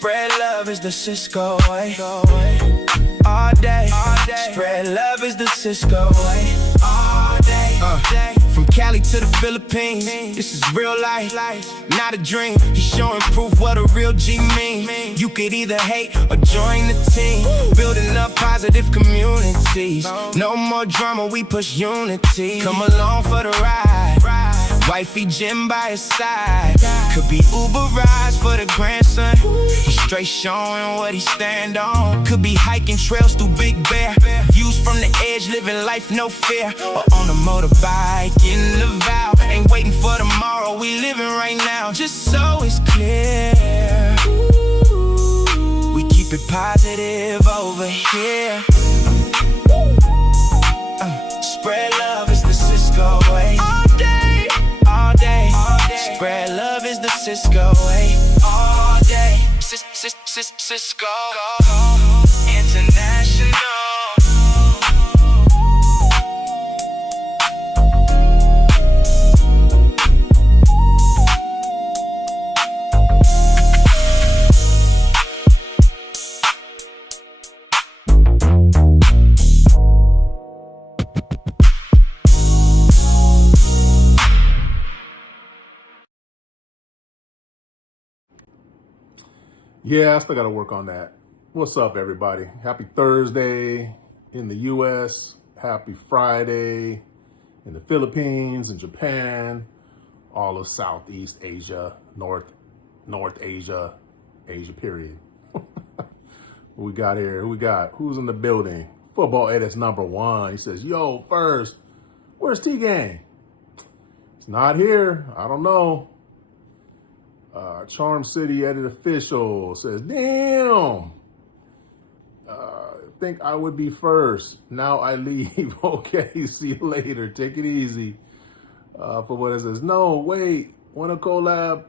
Spread love is the Sisco way. All day. Spread love is the Sisco way. All day. From Cali to the Philippines, this is real life, not a dream. Just showing proof what a real G mean. You could either hate or join the team, building up positive communities. No more drama, we push unity. Come along for the ride. Wifey Jim by his side. Could be Uber rides for the grandson. He's straight showing what he stand on. Could be hiking trails through Big Bear. Views from the edge, living life no fear. Or on a motorbike in the Val. Ain't waiting for tomorrow, we living right now. Just so it's clear, we keep it positive over here. Spread love is the Sisco way. All day. Spread love is the Sisco way. All day. Sisco International. Yeah, I still got to work on that. What's up, everybody? Happy Thursday in the U.S. Happy Friday in the Philippines and Japan, all of Southeast Asia, North Asia, period. What we got here? Who we got? Who's in the building? Football Edits #1. He says, yo, first, where's T-Gang? It's not here. I don't know. Charm City Edit Official says, damn, think I would be first. Now I leave. Okay, see you later. Take it easy. For what it says, no, wait, want a collab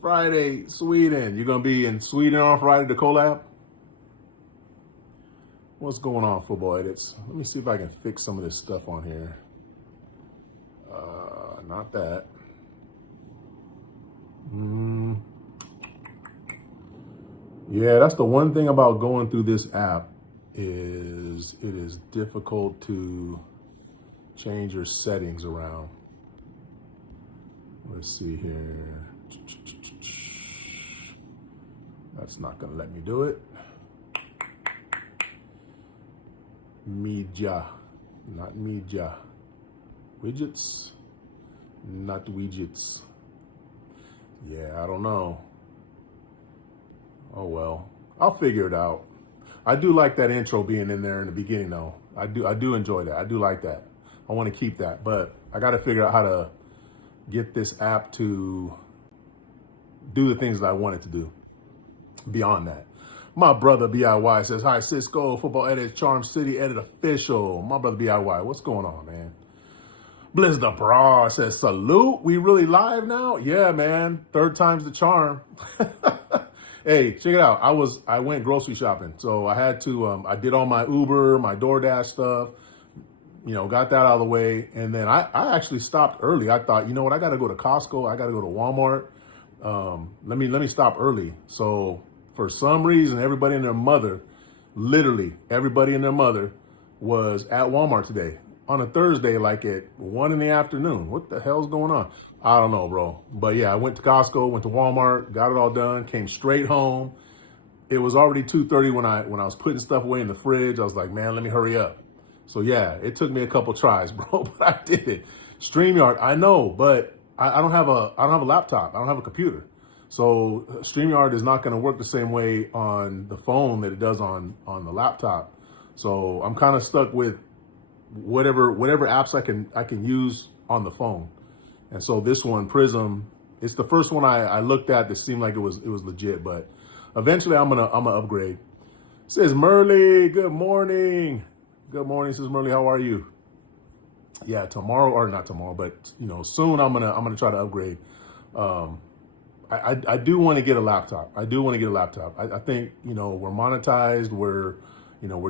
Friday, Sweden. You're going to be in Sweden on Friday to collab? What's going on, Football Edits? Let me see if I can fix some of this stuff on here. Not that. Yeah, that's the one thing about going through this app is it is difficult to change your settings around. Let's see here. That's not gonna let me do it. Media, not media. Widgets, not widgets. Yeah, I don't know. Oh well, I'll figure it out. I do like that intro being in there in the beginning though. I do enjoy that. I do like that. I want to keep that, but I got to figure out how to get this app to do the things that I want it to do. Beyond that, my brother BIY says, hi Sisco, Football Edit, Charm City Edit Official. My brother BIY, what's going on, man? Blizz the Bra says, salute, we really live now? Yeah, man, third time's the charm. Hey, check it out. I went grocery shopping. So I had to, I did all my Uber, my DoorDash stuff, got that out of the way. And then I actually stopped early. I thought, you know what? I got to go to Costco. I got to go to Walmart. Let me stop early. So for some reason, everybody and their mother, literally everybody and their mother was at Walmart today on a Thursday, like at 1 in the afternoon. What the hell's going on? I don't know, bro. But yeah, I went to Costco, went to Walmart, got it all done, came straight home. It was already 2:30 when I was putting stuff away in the fridge. I was like, man, let me hurry up. So yeah, it took me a couple tries, bro, but I did it. StreamYard, I know, but I don't have a laptop. I don't have a computer. So StreamYard is not going to work the same way on the phone that it does on the laptop. So I'm kind of stuck with whatever apps I can use on the phone. And so this one, Prism, it's the first one I looked at that seemed like it was legit, but eventually I'm gonna upgrade. Says Merly, good morning. Good morning, says Merly, how are you? Yeah, tomorrow, or not tomorrow, but soon I'm gonna try to upgrade. I do want to get a laptop. I think, we're monetized, we're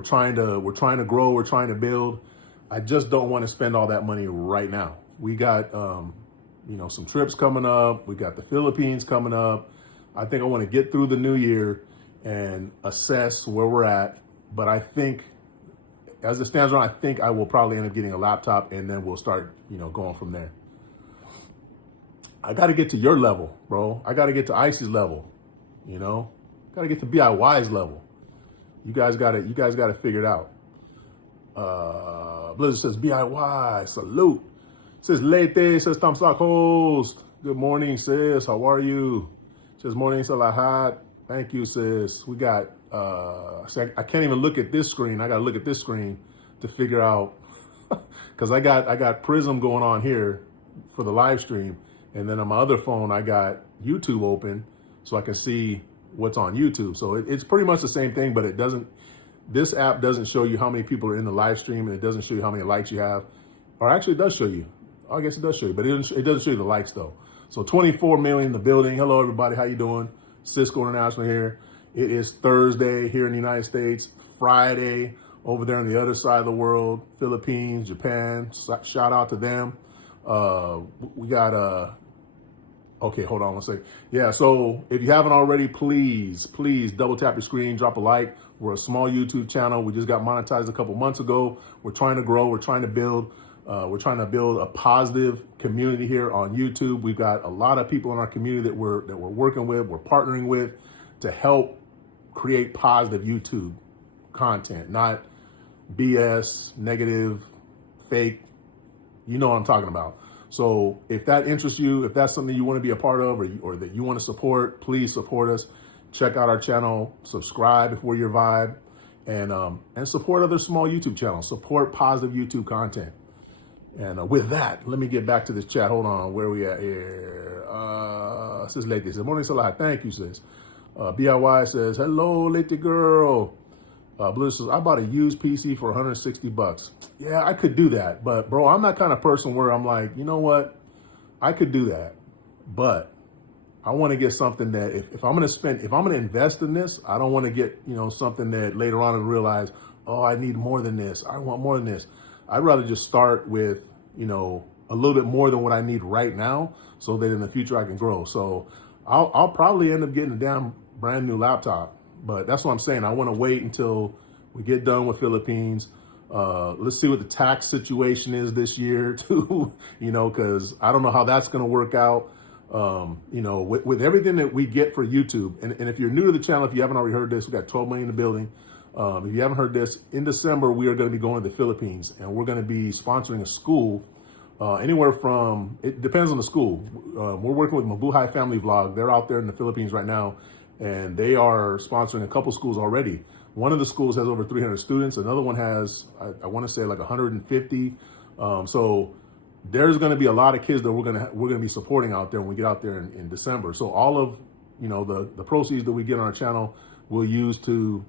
trying to grow, we're trying to build. I just don't want to spend all that money right now. We got some trips coming up. We got the Philippines coming up. I think I want to get through the new year, and assess where we're at. But I think, as it stands right, I think I will probably end up getting a laptop, and then we'll start, going from there. I got to get to your level, bro. I got to get to Icy's level, Got to get to BIY's level. You guys got to figure it out. Blizzard says BIY, salute. Says Lete, says Tamsak host. Good morning, sis. How are you? Says morning, Salahat. Thank you, sis. We got, I can't even look at this screen. I got to look at this screen to figure out, because I got Prism going on here for the live stream. And then on my other phone, I got YouTube open so I can see what's on YouTube. So it's pretty much the same thing, but this app doesn't show you how many people are in the live stream, and it doesn't show you how many likes you have. Or actually it does show you. I guess it does show you, but it doesn't show you the likes though. So 24 million in the building. Hello everybody, how you doing? Sisco International here. It is Thursday here in the United States, Friday over there on the other side of the world, Philippines, Japan. Shout out to them. We got okay, hold on one second. Yeah, so if you haven't already, please double tap your screen, drop a like. We're a small YouTube channel. We just got monetized a couple months ago. We're trying to grow. We're trying to build a positive community here on YouTube. We've got a lot of people in our community that we're working with, we're partnering with to help create positive YouTube content, not BS, negative, fake. You know what I'm talking about. So if that interests you, if that's something you want to be a part of, or that you want to support, please support us. Check out our channel, subscribe if we're your vibe, and support other small YouTube channels. Support positive YouTube content. And with that, let me get back to this chat. Hold on, where we at here? Sis Lady says, morning Salah. Thank you, sis. BIY says, hello, Lady girl. Blue says, I bought a used PC for $160. Yeah, I could do that. But bro, I'm that kind of person where I'm like, you know what? I could do that. But I want to get something that if I'm going to invest in this, I don't want to get, something that later on I realize, oh, I need more than this. I want more than this. I'd rather just start with, a little bit more than what I need right now so that in the future I can grow. So I'll probably end up getting a damn brand new laptop. But that's what I'm saying. I want to wait until we get done with Philippines. Let's see what the tax situation is this year too, because I don't know how that's going to work out. With everything that we get for YouTube. And if you're new to the channel, if you haven't already heard this, we got 12 million in the building. If you haven't heard this, in December, we are going to be going to the Philippines, and we're going to be sponsoring a school, anywhere from, it depends on the school. We're working with Mabuhay Family Vlog. They're out there in the Philippines right now, and they are sponsoring a couple schools already. One of the schools has over 300 students. Another one has, I want to say like 150. So there's going to be a lot of kids that we're going to be supporting out there when we get out there in December. So all of, the proceeds that we get on our channel, we'll use to,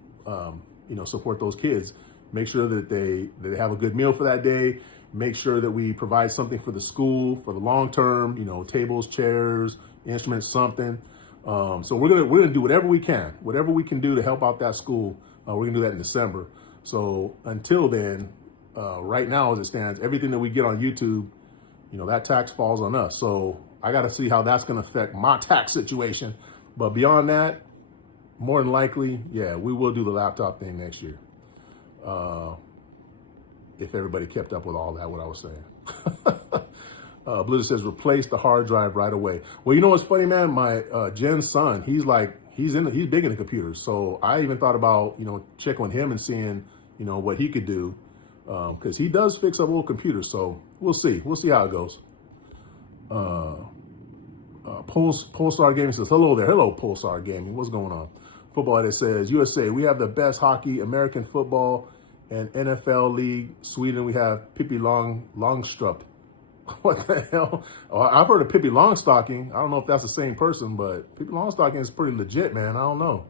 support those kids. Make sure that they have a good meal for that day. Make sure that we provide something for the school for the long term, tables, chairs, instruments, something. So we're gonna do whatever we can do to help out that school. We're gonna do that in December. So until then, right now as it stands, everything that we get on YouTube, that tax falls on us. So I got to see how that's going to affect my tax situation. But beyond that, more than likely, yeah, we will do the laptop thing next year. If everybody kept up with all that, what I was saying. Blizzard says, replace the hard drive right away. Well, you know what's funny, man? My Jen's son, he's big into computers. So I even thought about, checking with him and seeing, what he could do. Because he does fix up old computers. So we'll see. We'll see how it goes. Polestar Gaming says, hello there. Hello, Polestar Gaming. What's going on? Football Edit says, USA, we have the best hockey, American football, and NFL league. Sweden, we have Pippi Longstrump. What the hell? Oh, I've heard of Pippi Longstocking. I don't know if that's the same person, but Pippi Longstocking is pretty legit, man. I don't know.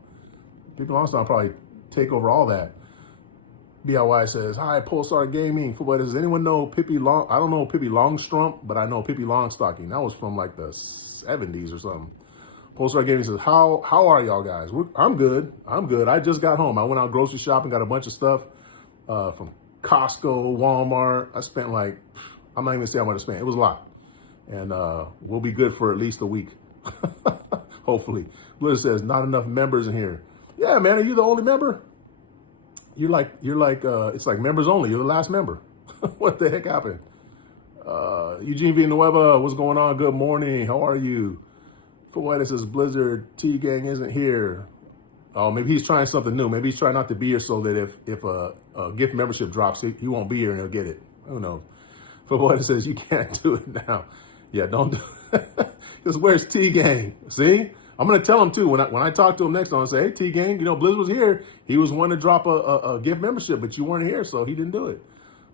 Pippi Longstocking probably take over all that. BIY says, hi, Polestar Gaming. Football, does anyone know Pippi Long? I don't know Pippi Longstrump, but I know Pippi Longstocking. That was from like the 70s or something. Polestar Gaming says, how are y'all guys? I'm good. I just got home. I went out grocery shopping, got a bunch of stuff from Costco, Walmart. I spent like, I'm not even gonna say how much I spent. It was a lot. And we'll be good for at least a week. Hopefully. Blizzard says, not enough members in here. Yeah, Yeah, man. Are you the only member? You're like, it's like members only. You're the last member. What the heck happened? Eugene Villanueva, what's going on? Good morning. How are you? For what it says, Blizzard T Gang isn't here. Oh, maybe he's trying something new. Maybe he's trying not to be here so that if a gift membership drops, he won't be here and he'll get it. Who knows? For what it says, you can't do it now. Yeah, don't do it. Because where's T Gang? See? I'm going to tell him too. When I talk to him next time, I'll say, hey, T Gang, Blizz was here. He was one to drop a gift membership, but you weren't here, so he didn't do it.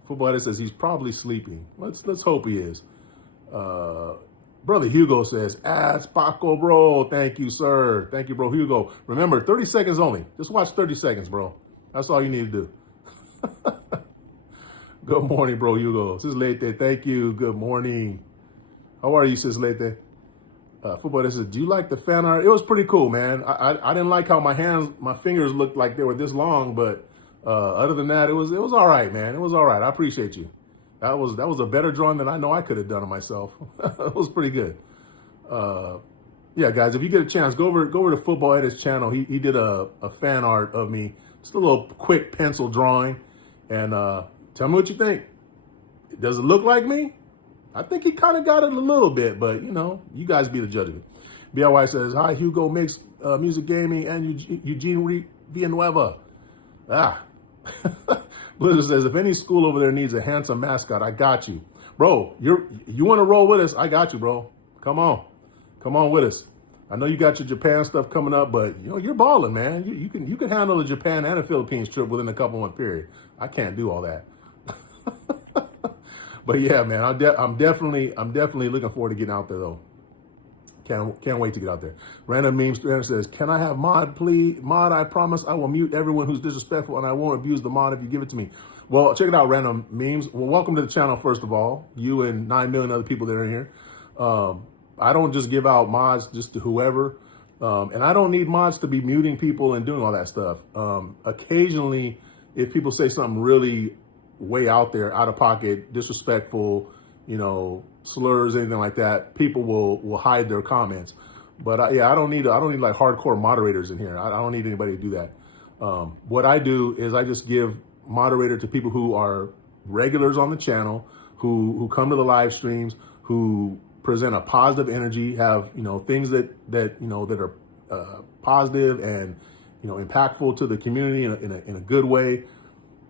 Football says he's probably sleeping. Let's hope he is. Brother Hugo says, ads Paco, bro. Thank you, sir. Thank you, bro. Hugo. Remember, 30 seconds only. Just watch 30 seconds, bro. That's all you need to do. Good morning, bro, Hugo. Sis Lete, thank you. Good morning. How are you, Sis Lete? Football says, do you like the fan art? It was pretty cool, man. I didn't like how my fingers looked like they were this long, but other than that, it was all right, man. It was all right. I appreciate you. That was a better drawing than I know I could have done it myself. It was pretty good. Yeah, guys, if you get a chance, go over to Football Edit's channel. He did a fan art of me, just a little quick pencil drawing, and tell me what you think. Does it look like me? I think he kind of got it a little bit, but you guys be the judge of it. BLY says, hi, Hugo makes music gaming and Eugene Villanueva. Blizzard says, if any school over there needs a handsome mascot, I got you. Bro, you want to roll with us? I got you, bro. Come on with us. I know you got your Japan stuff coming up, but you're balling, man. You can handle the Japan and the Philippines trip within a couple month period. I can't do all that. But yeah, man, I'm definitely looking forward to getting out there though. Can't wait to get out there. Random Memes 300 says, can I have mod, please? Mod, I promise I will mute everyone who's disrespectful and I won't abuse the mod if you give it to me. Well, check it out, Random Memes. Well, welcome to the channel, first of all. You and 9 million other people that are in here. I don't just give out mods just to whoever. And I don't need mods to be muting people and doing all that stuff. Occasionally, if people say something really way out there, out of pocket, disrespectful, slurs, anything like that, people will hide their comments. But yeah, I don't need like hardcore moderators in here. I don't need anybody to do that. What I do is I just give moderator to people who are regulars on the channel, who come to the live streams, who present a positive energy, have things that are positive and impactful to the community in a good way.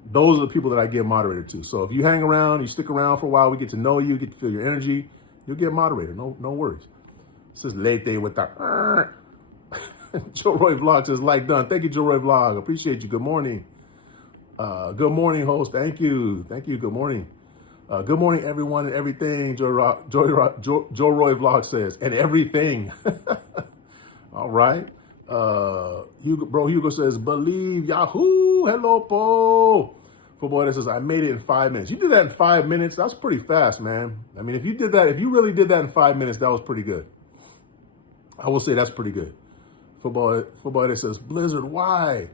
Those are the people that I give moderator to. So if you hang around, you stick around for a while, we get to know you, get to feel your energy, you'll get moderator. No worries. This is Lete with the Joe Roy Vlog says, like done. Thank you, Joe Roy Vlog. Appreciate you. Good morning. Good morning, host. Thank you. Good morning. Good morning, everyone and everything. Joe Roy Vlog says, and everything. All right. Hugo says, believe Yahoo. Hello, Po. Football that says, I made it in 5 minutes. You did that in 5 minutes. That's pretty fast, man. I mean, if you really did that in 5 minutes, that was pretty good. I will say that's pretty good. Football that says, Blizzard, why?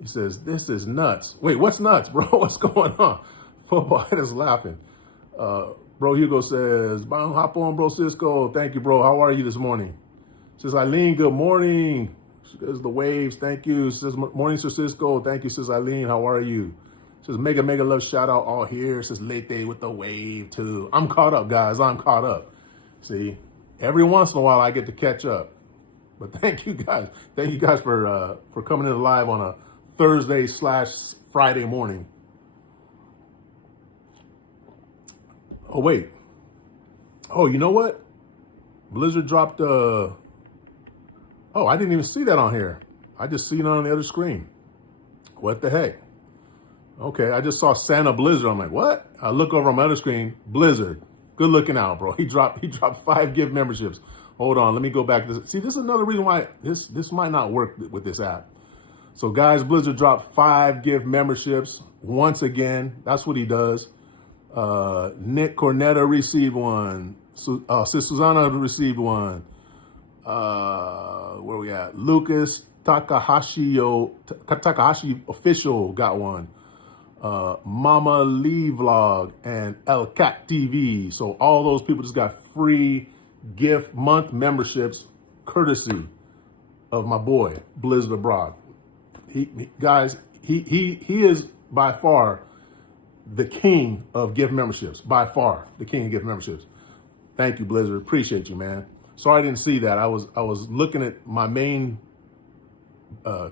He says, this is nuts. Wait, what's nuts, bro? What's going on? Football is laughing. Bro Hugo says, hop on, bro Sisco. Thank you, bro. How are you this morning? Says Eileen, good morning. Says the waves, thank you. Says morning, Sir Sisco. Thank you, says Eileen. How are you? Says mega love shout out all here. Says Lete with the wave too. I'm caught up, guys. I'm caught up. See, every once in a while I get to catch up. But thank you guys. Thank you guys for coming in live on a Thursday/Friday morning. Oh wait. Oh, you know what? Blizzard dropped oh, I didn't even see that on here. I just seen it on the other screen. What the heck? Okay, I just saw Santa Blizzard. I'm like, what? I look over on my other screen, Blizzard. Good looking out, bro. He dropped 5 gift memberships. Hold on, let me go back to this. See, this is another reason why this might not work with this app. So guys, Blizzard dropped 5 gift memberships once again. That's what he does. Nick Cornetta received one. Sis Susanna received one. Where we at? Lucas Takahashi official got one. Mama Lee Vlog and El Cat TV. So all those people just got free month memberships courtesy of my boy Blizzard Abroad. Guys, he is by far the king of gift memberships. By far, the king of gift memberships. Thank you, Blizzard. Appreciate you, man. Sorry I didn't see that. I was looking at my main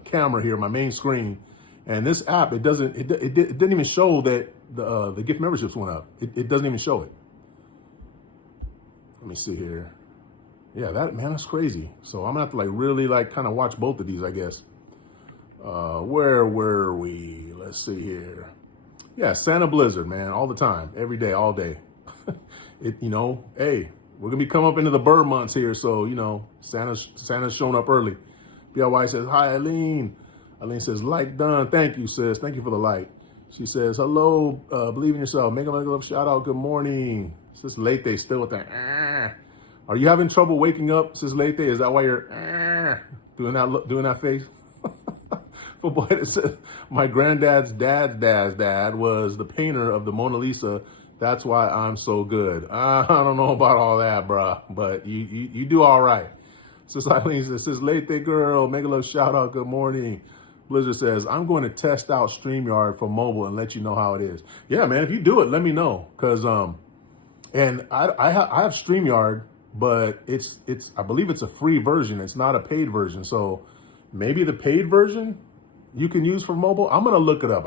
camera here, my main screen, and this app it didn't even show that the gift memberships went up. It doesn't even show it. Let me see here. Yeah, that's crazy. So I'm gonna have to like really like kind of watch both of these, I guess. Where were we? Let's see here. Yeah, Santa Blizzard, man, all the time, every day, all day. Hey, we're gonna be coming up into the bird months here, so Santa's showing up early. BLY says, hi, Eileen. Eileen says, like done. Thank you, sis. Thank you for the like. She says, hello, believe in yourself. Make a love shout out. Good morning. Sis Lete still with that. Are you having trouble waking up, Sis Lete? Is that why you're doing that face? For boy, it says, my granddad's dad was the painter of the Mona Lisa. That's why I'm so good. I don't know about all that, bruh, but you do all right. Sis Eileen says, Sis Late girl, make a little shout out. Good morning. Blizzard says, I'm going to test out StreamYard for mobile and let you know how it is. Yeah, man, if you do it, let me know. Cause and I have StreamYard, but I believe it's a free version. It's not a paid version. So maybe the paid version you can use for mobile. I'm gonna look it up.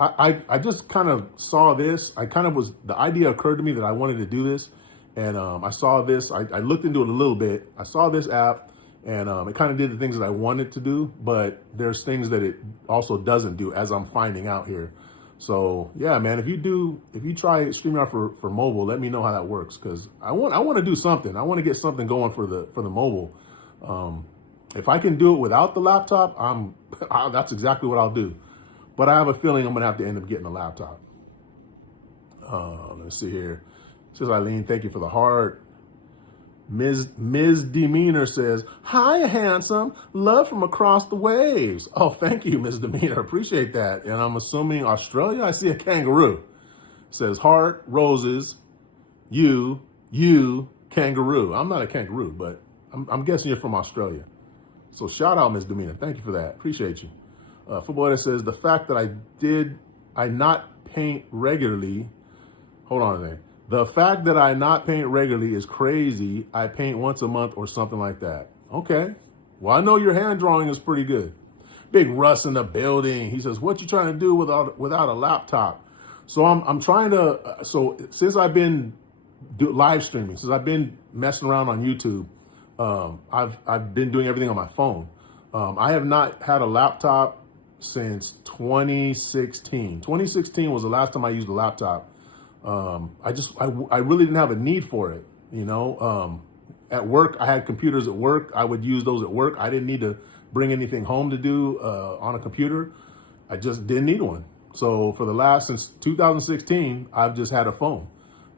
I just kind of saw this. The idea occurred to me that I wanted to do this, and I saw this. I looked into it a little bit. I saw this app, and it kind of did the things that I wanted to do, but there's things that it also doesn't do, as I'm finding out here. So yeah, man, if you try StreamYard for mobile, let me know how that works, because I want to do something. I want to get something going for the mobile. If I can do it without the laptop, that's exactly what I'll do. But I have a feeling I'm gonna have to end up getting a laptop. Let's see here. Says Eileen, thank you for the heart. Ms. Demeanor says, hi, handsome. Love from across the waves. Oh, thank you, Ms. Demeanor. Appreciate that. And I'm assuming Australia. I see a kangaroo. Says heart, roses, you, kangaroo. I'm not a kangaroo, but I'm guessing you're from Australia. So shout out, Ms. Demeanor. Thank you for that. Appreciate you. Footballer says, the fact that I not paint regularly. Hold on a minute. The fact that I not paint regularly is crazy. I paint once a month or something like that. Okay. Well, I know your hand drawing is pretty good. Big Russ in the building. He says, what you trying to do without a laptop? So I'm trying to, since I've been live streaming, since I've been messing around on YouTube, I've been doing everything on my phone. I have not had a laptop since 2016. 2016 was the last time I used a laptop. I really didn't have a need for it. At work, I had computers at work. I would use those at work. I didn't need to bring anything home to do on a computer. I just didn't need one. So since 2016, I've just had a phone.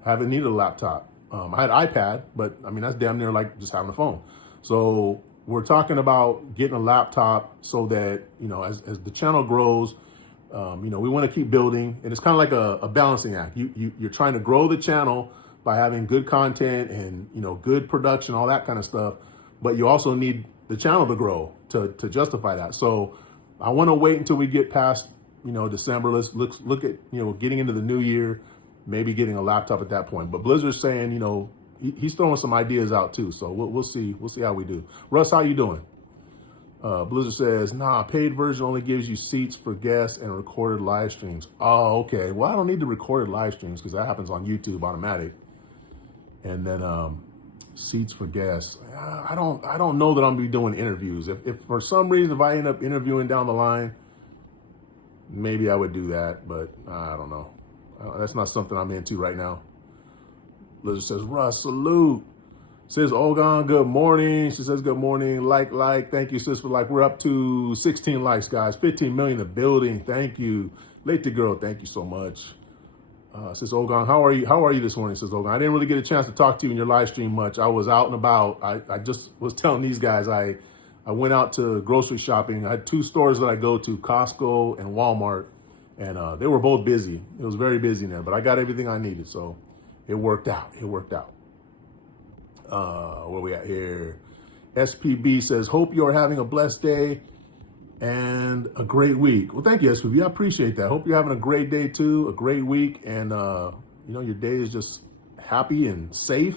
I haven't needed a laptop. I had iPad, but I mean, that's damn near like just having a phone. So we're talking about getting a laptop so that, as the channel grows, we want to keep building, and it's kind of like a balancing act. You're trying to grow the channel by having good content and, good production, all that kind of stuff. But you also need the channel to grow to justify that. So I want to wait until we get past, December. Let's look at, getting into the new year, maybe getting a laptop at that point. But Blizzard's saying, he's throwing some ideas out too. So we'll see. We'll see how we do. Russ, how you doing? Blizzard says, nah, paid version only gives you seats for guests and recorded live streams. Oh, okay. Well, I don't need the recorded live streams because that happens on YouTube automatic. And then seats for guests. I don't know that I'm gonna be doing interviews. If for some reason, if I end up interviewing down the line, maybe I would do that, but I don't know. That's not something I'm into right now. Blizzard says, Russ, salute. Says Ogon, good morning. She says, good morning. Like. Thank you, sis, for like. We're up to 16 likes, guys. 15 million in the building. Thank you. Late girl, thank you so much. Says Ogon, how are you? How are you this morning? Says Ogon. I didn't really get a chance to talk to you in your live stream much. I was out and about. I just was telling these guys I went out to grocery shopping. I had two stores that I go to, Costco and Walmart, and they were both busy. It was very busy in there, but I got everything I needed, so it worked out. Where we at here? SPB says, hope you're having a blessed day. and a great week. Well, thank you, SPB. I appreciate that. Hope you're having a great day too, a great week, and your day is just happy and safe,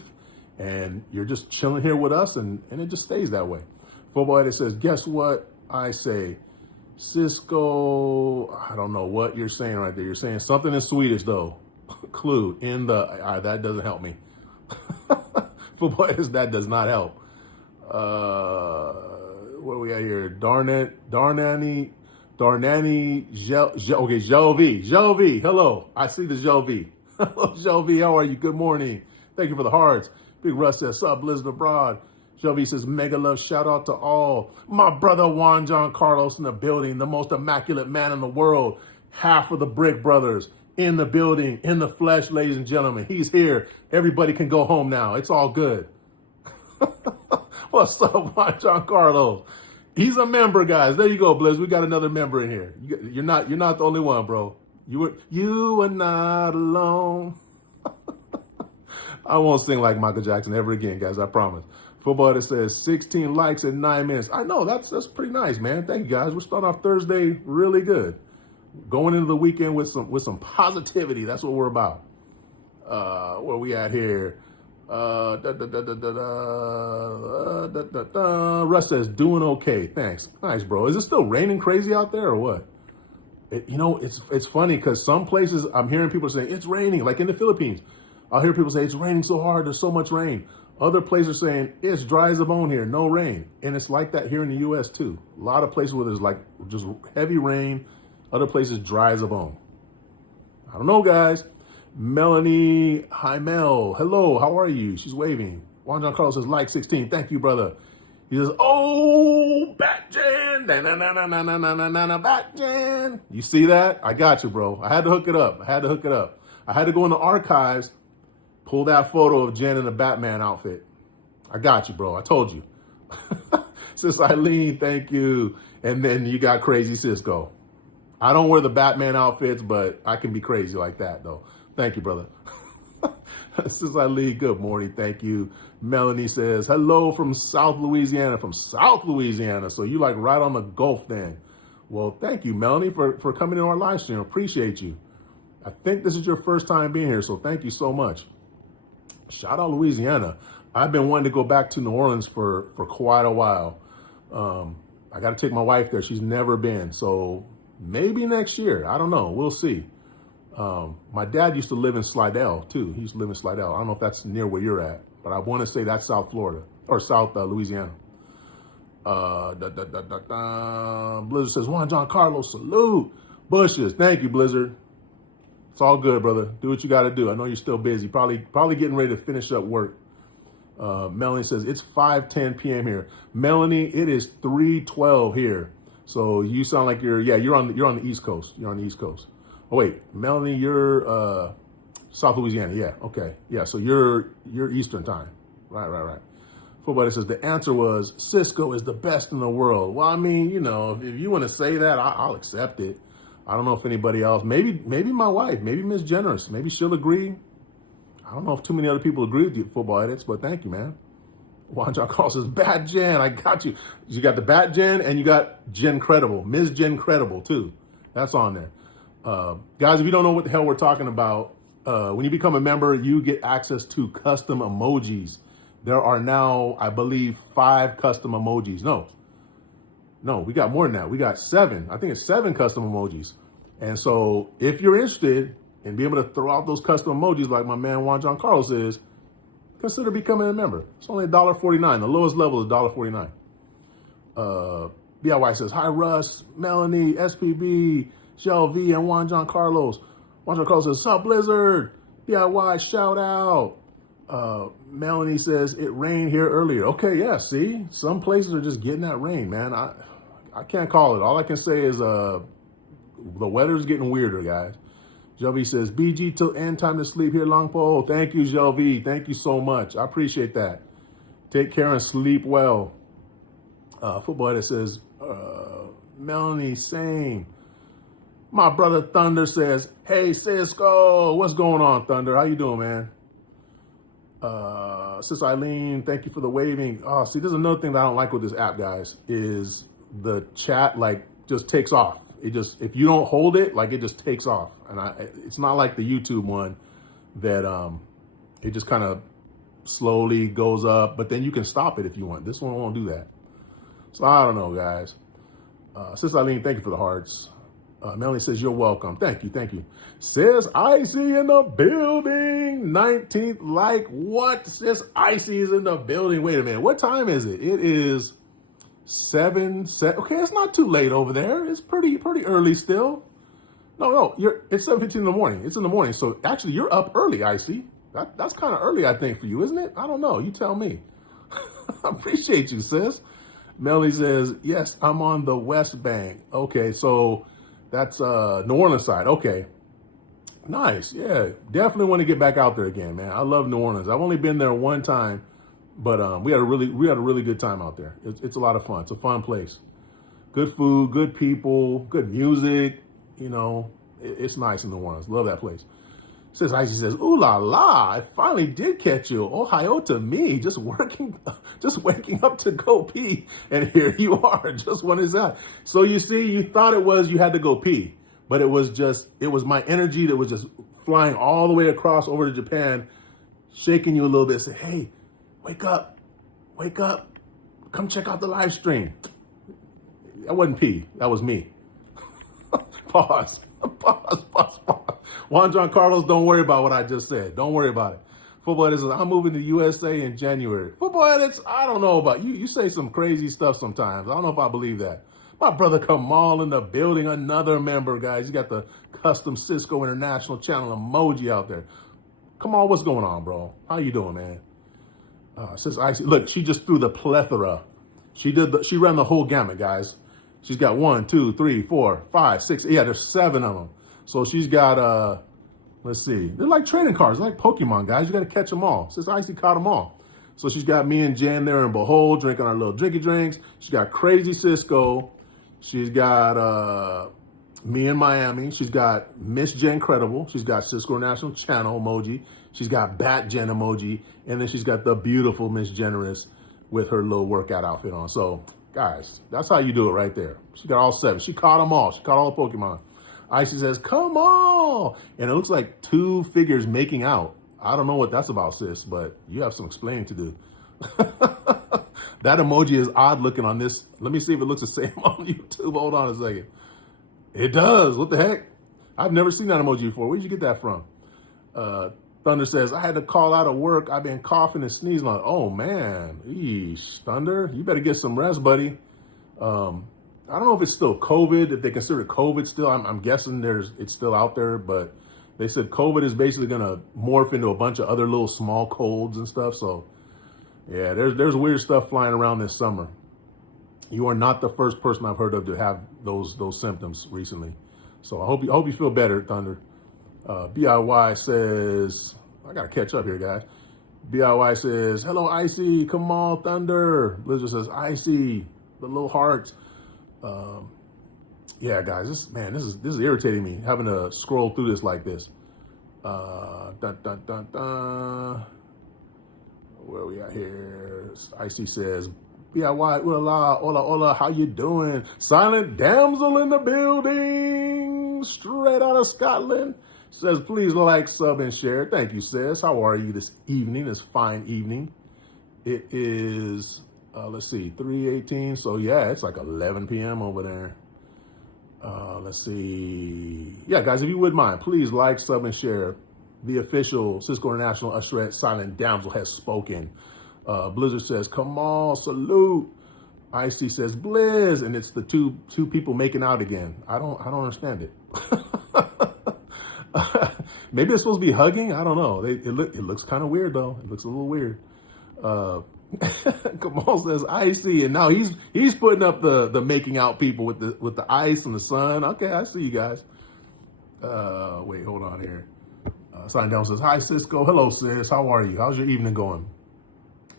and you're just chilling here with us, and it just stays that way. Football Edit says, guess what I say? Sisco, I don't know what you're saying right there. You're saying something in Swedish though. Clue in the, that doesn't help me. Football Edit, that does not help. What do we got here? Darnani, okay, Jovi, hello. I see the Jovi. Hello, Jovi, how are you? Good morning. Thank you for the hearts. Big Russ says, sup, Blizzard Abroad. Jovi says, mega love, shout out to all. My brother Juan John Carlos in the building, the most immaculate man in the world. Half of the Brick Brothers in the building, in the flesh, ladies and gentlemen. He's here. Everybody can go home now. It's all good. What's up, Juan John Carlos? He's a member, guys. There you go, Blizz. We got another member in here. You're not the only one, bro. You are not alone. I won't sing like Michael Jackson ever again, guys. I promise. Football that says 16 likes in 9 minutes. I know that's pretty nice, man. Thank you, guys. We're starting off Thursday really good. Going into the weekend with some positivity. That's what we're about. Where we at here? Russ says, doing okay. Thanks. Nice, bro. Is it still raining crazy out there or what? It's funny because some places I'm hearing people saying it's raining, like in the Philippines. I'll hear people say it's raining so hard. There's so much rain. Other places are saying it's dry as a bone here, no rain. And it's like that here in the U.S. too. A lot of places where there's like just heavy rain. Other places dry as a bone. I don't know, guys. Melanie Hymel, hello, how are you? She's waving. Juan John Carlos says, like 16. Thank you, brother. He says, oh, Batjan. Batjan. You see that? I got you, bro. I had to hook it up. I had to go in the archives, pull that photo of Jen in the Batman outfit. I got you, bro. I told you. Sis Eileen, thank you. And then you got Crazy Sisco. I don't wear the Batman outfits, but I can be crazy like that, though. Thank you, brother. Sis Eileen, good morning. Thank you. Melanie says, hello from South Louisiana. From South Louisiana. So you like right on the Gulf then. Well, thank you, Melanie, for coming in our live stream. Appreciate you. I think this is your first time being here, so thank you so much. Shout out Louisiana. I've been wanting to go back to New Orleans for quite a while. I got to take my wife there. She's never been. So maybe next year. I don't know. We'll see. My dad used to live in Slidell, too. He used to live in Slidell. I don't know if that's near where you're at, but I want to say that's South Florida or South Louisiana. Blizzard says, Juan John Carlos, salute. Bushes, thank you, Blizzard. It's all good, brother. Do what you got to do. I know you're still busy. Probably getting ready to finish up work. Melanie says, it's 5:10 p.m. here. Melanie, it is 3:12 here. So you sound like you're on the East Coast. You're on the East Coast. Oh, wait, Melanie, you're South Louisiana. Yeah, okay. Yeah, so you're Eastern time. Right. Football says the answer was Sisco is the best in the world. Well, I mean, if you want to say that, I'll accept it. I don't know if anybody else, maybe my wife, maybe Miss Generous, maybe she'll agree. I don't know if too many other people agree with you, Football Edits, but thank you, man. Juan John Carlos says, Bat Jen, I got you. You got the Bat Jen and you got Jen Credible, Ms. Jen Credible too. That's on there. Guys, if you don't know what the hell we're talking about, when you become a member, you get access to custom emojis. There are now, I believe, 5 custom emojis. No, we got more than that. We got 7. I think it's 7 custom emojis. And so if you're interested in being able to throw out those custom emojis like my man Juan John Carlos is, consider becoming a member. It's only $1.49. The lowest level is $1.49. BIY says, hi, Russ, Melanie, SPB, Shell V, and Juan John Carlos. Juan John Carlos says, sup, Blizzard? BIY, shout out. Melanie says, it rained here earlier. Okay, yeah, see? Some places are just getting that rain, man. I can't call it. All I can say is the weather's getting weirder, guys. Jovi says, BG till end, time to sleep here, Longpole. Thank you, Jovi. Thank you so much. I appreciate that. Take care and sleep well. Football Edit says, Melanie, same. My brother Thunder says, hey, Sisco. What's going on, Thunder? How you doing, man? Sis Eileen, thank you for the waving. Oh, see, there's another thing that I don't like with this app, guys, is the chat, like just takes off. If you don't hold it, like it just takes off. And it's not like the YouTube one that it just kind of slowly goes up, but then you can stop it if you want. This one won't do that. So I don't know, guys. Sis Eileen, thank you for the hearts. Melanie says, you're welcome. Thank you, thank you. Sis Icy in the building. 19th like, what? Sis Icy is in the building. Wait a minute, what time is it? It is 7. Okay, it's not too late over there. It's pretty early still. No, it's 7:15 in the morning. It's in the morning, so actually you're up early, Icy. That's kind of early, I think, for you, isn't it? I don't know. You tell me. I appreciate you, sis. Melanie says, yes, I'm on the West Bank. Okay, so that's New Orleans side. Okay, nice. Yeah, definitely want to get back out there again, man. I love New Orleans. I've only been there one time, but we had a really good time out there. It's a lot of fun. It's a fun place. Good food, good people, good music. You know, it's nice in New Orleans. Love that place. Sis Icy says, ooh la la, I finally did catch you. Ohio to me, just waking up to go pee. And here you are, just when it's out. So you see, you thought it was you had to go pee, but it was my energy that was just flying all the way across over to Japan, shaking you a little bit, say, hey, wake up, come check out the live stream. That wasn't pee, that was me. Pause. Juan John Carlos, don't worry about what I just said. Don't worry about it. Football Edits says, I'm moving to USA in January. Football Edits, I don't know about you. You say some crazy stuff sometimes. I don't know if I believe that. My brother Kamal in the building, another member, guys. You got the custom Sisco International channel emoji out there. Kamal, what's going on, bro? How you doing, man? Sis Icy, look, she just threw the plethora. She ran the whole gamut, guys. She's got 1, 2, 3, 4, 5, 6. Yeah, there's 7 of them. So she's got, let's see. They're like trading cards, like Pokemon, guys. You got to catch them all. Sis Icy caught them all. So she's got me and Jen there in Behold drinking our little drinky drinks. She's got Crazy Cisco. She's got me in Miami. She's got Miss Jen Credible. She's got Cisco National Channel emoji. She's got Bat Jen emoji. And then she's got the beautiful Miss Generous with her little workout outfit on. So, guys, that's how you do it right there. She got all 7. She caught them all. She caught all the Pokemon. Icy says, come on. And it looks like 2 figures making out. I don't know what that's about, sis, but you have some explaining to do. That emoji is odd looking on this. Let me see if it looks the same on YouTube. Hold on a second. It does. What the heck? I've never seen that emoji before. Where'd you get that from? Thunder says, I had to call out of work. I've been coughing and sneezing. Oh, man. Eesh, Thunder, you better get some rest, buddy. I don't know if it's still COVID, if they consider COVID still. I'm guessing it's still out there, but they said COVID is basically going to morph into a bunch of other little small colds and stuff. So, yeah, there's weird stuff flying around this summer. You are not the first person I've heard of to have those symptoms recently. So I hope you feel better, Thunder. BIY says, I got to catch up here, guys. BIY says, hello, Icy. Come on, Thunder. Blizzard says, Icy. The little hearts. Yeah, guys, this is irritating me, having to scroll through this like this. Dun, dun, dun, dun. Where we at here? Icy says, BIY, hola, how you doing? Silent Damsel in the building, straight out of Scotland. Says, please like, sub, and share. Thank you, sis. How are you this evening, this fine evening? It is, let's see, 3:18. So, yeah, it's like 11 p.m. over there. Let's see. Yeah, guys, if you wouldn't mind, please like, sub, and share. The official Cisco International Usherette Silent Damsel has spoken. Blizzard says, come on, salute. Icy says, Blizz. And it's the two people making out again. I don't understand it. Maybe it's supposed to be hugging. I don't know. It looks kind of weird, though. It looks a little weird. Kamal says Icy, and now he's putting up the making out people with the ice and the sun. Okay, I see you guys. Wait, hold on here. Sign down says, hi, Cisco. Hello, sis. How are you? How's your evening going?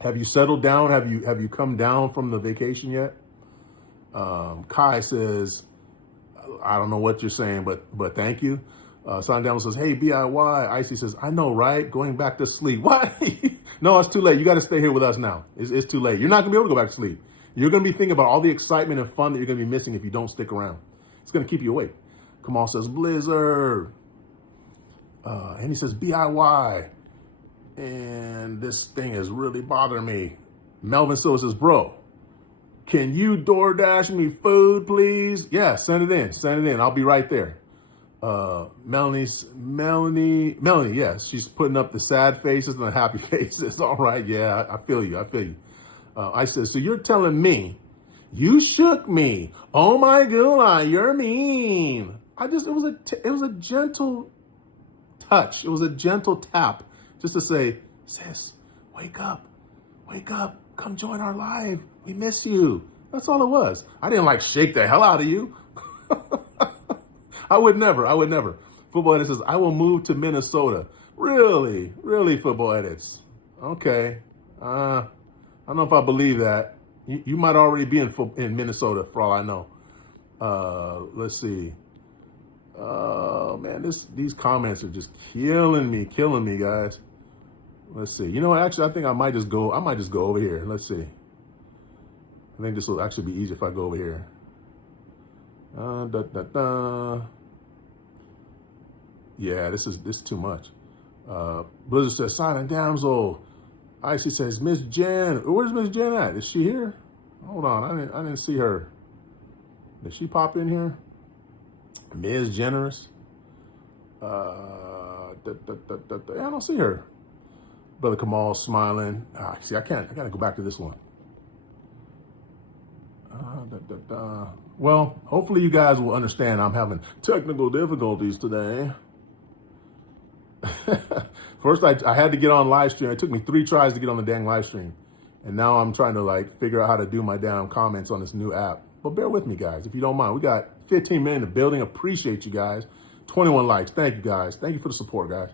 Have you settled down? Have you come down from the vacation yet? Kai says, I don't know what you're saying, but thank you. Sign down says, hey, BIY. Icy says, I know, right? Going back to sleep. What? No, it's too late. You got to stay here with us now. It's too late. You're not going to be able to go back to sleep. You're going to be thinking about all the excitement and fun that you're going to be missing if you don't stick around. It's going to keep you awake. Kamal says, Blizzard. And he says, BIY. And this thing is really bothering me. Melvin Silva says, bro, can you DoorDash me food, please? Yeah, send it in. Send it in. I'll be right there. Melanie, yes, she's putting up the sad faces and the happy faces. All right, yeah, I feel you. I said, so you're telling me you shook me? Oh my God, you're mean. It was a gentle touch. It was a gentle tap, just to say, sis, wake up, come join our live. We miss you. That's all it was. I didn't like shake the hell out of you. I would never. Football Edit says, I will move to Minnesota. Really, Football Edits. Okay. I don't know if I believe that. You might already be in Minnesota, for all I know. Let's see. Oh man, these comments are just killing me, guys. Let's see. You know what? Actually, I think I might just go over here. Let's see. I think this will actually be easier if I go over here. Yeah, this is too much. Blizzard says, Silent Damsel. Icy says, Miss Jen. Where's Miss Jen at? Is she here? Hold on, I didn't see her. Did she pop in here? Ms. Generous. I don't see her. Brother Kamal smiling. See, I gotta go back to this one. Well, hopefully you guys will understand I'm having technical difficulties today. First, I had to get on live stream. It took me 3 tries to get on the dang live stream. And now I'm trying to figure out how to do my damn comments on this new app. But bear with me, guys, if you don't mind. We got 15 minutes of building. Appreciate you guys. 21 likes. Thank you, guys. Thank you for the support, guys.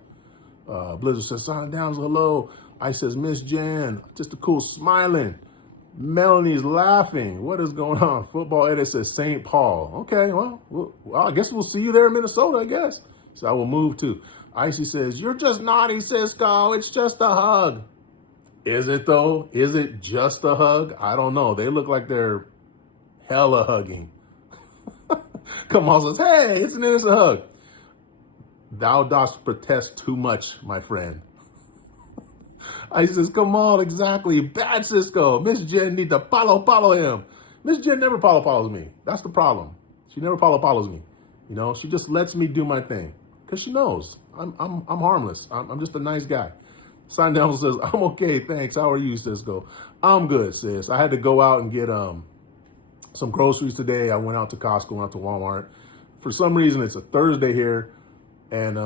Blizzard says, Silent Downs, hello. I says, Miss Jen, just a cool smiling. Melanie's laughing. What is going on? Football Edit says St. Paul. Okay, well, I guess we'll see you there in Minnesota, I guess. So I will move too. Icy says, you're just naughty, Sisco. It's just a hug. Is it though? Is it just a hug? I don't know. They look like they're hella hugging. Kamal says, hey, it's an innocent hug. Thou dost protest too much, my friend. I says, come on, exactly. Bad Sisco. Miss Jen need to follow him. Miss Jen never follows me. That's the problem. She never follows me. You know, she just lets me do my thing because she knows I'm harmless. I'm just a nice guy. Sign Down says, I'm okay, thanks. How are you, Sisco? I'm good, sis. I had to go out and get some groceries today. I went out to Costco, went out to Walmart. For some reason, it's a Thursday here, and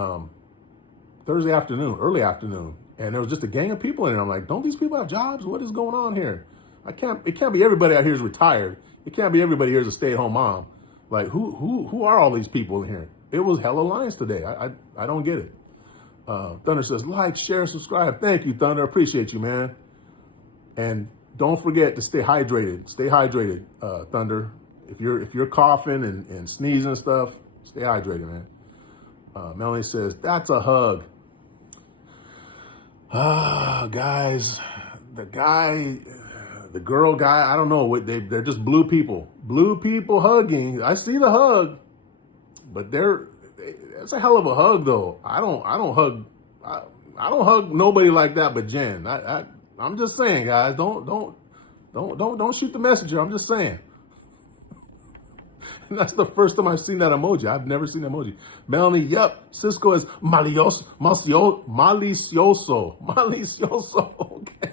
Thursday afternoon, early afternoon, and there was just a gang of people in there. I'm like, don't these people have jobs? What is going on here? It can't be everybody out here is retired. It can't be everybody here is a stay-at-home mom. Like, who are all these people in here? It was hella lines today. I don't get it. Thunder says, like, share, subscribe. Thank you, Thunder. Appreciate you, man. And don't forget to stay hydrated. Stay hydrated, Thunder. If you're coughing and sneezing and stuff, stay hydrated, man. Melanie says, that's a hug. Guys, the girl guy, I don't know. They're just blue people. Blue people hugging. I see the hug, but it's a hell of a hug, though. I don't hug nobody like that but Jen. I'm just saying, guys, don't shoot the messenger. I'm just saying. And that's the first time I've seen that emoji. I've never seen that emoji. Melanie, yep. Sisco is malicioso. Okay.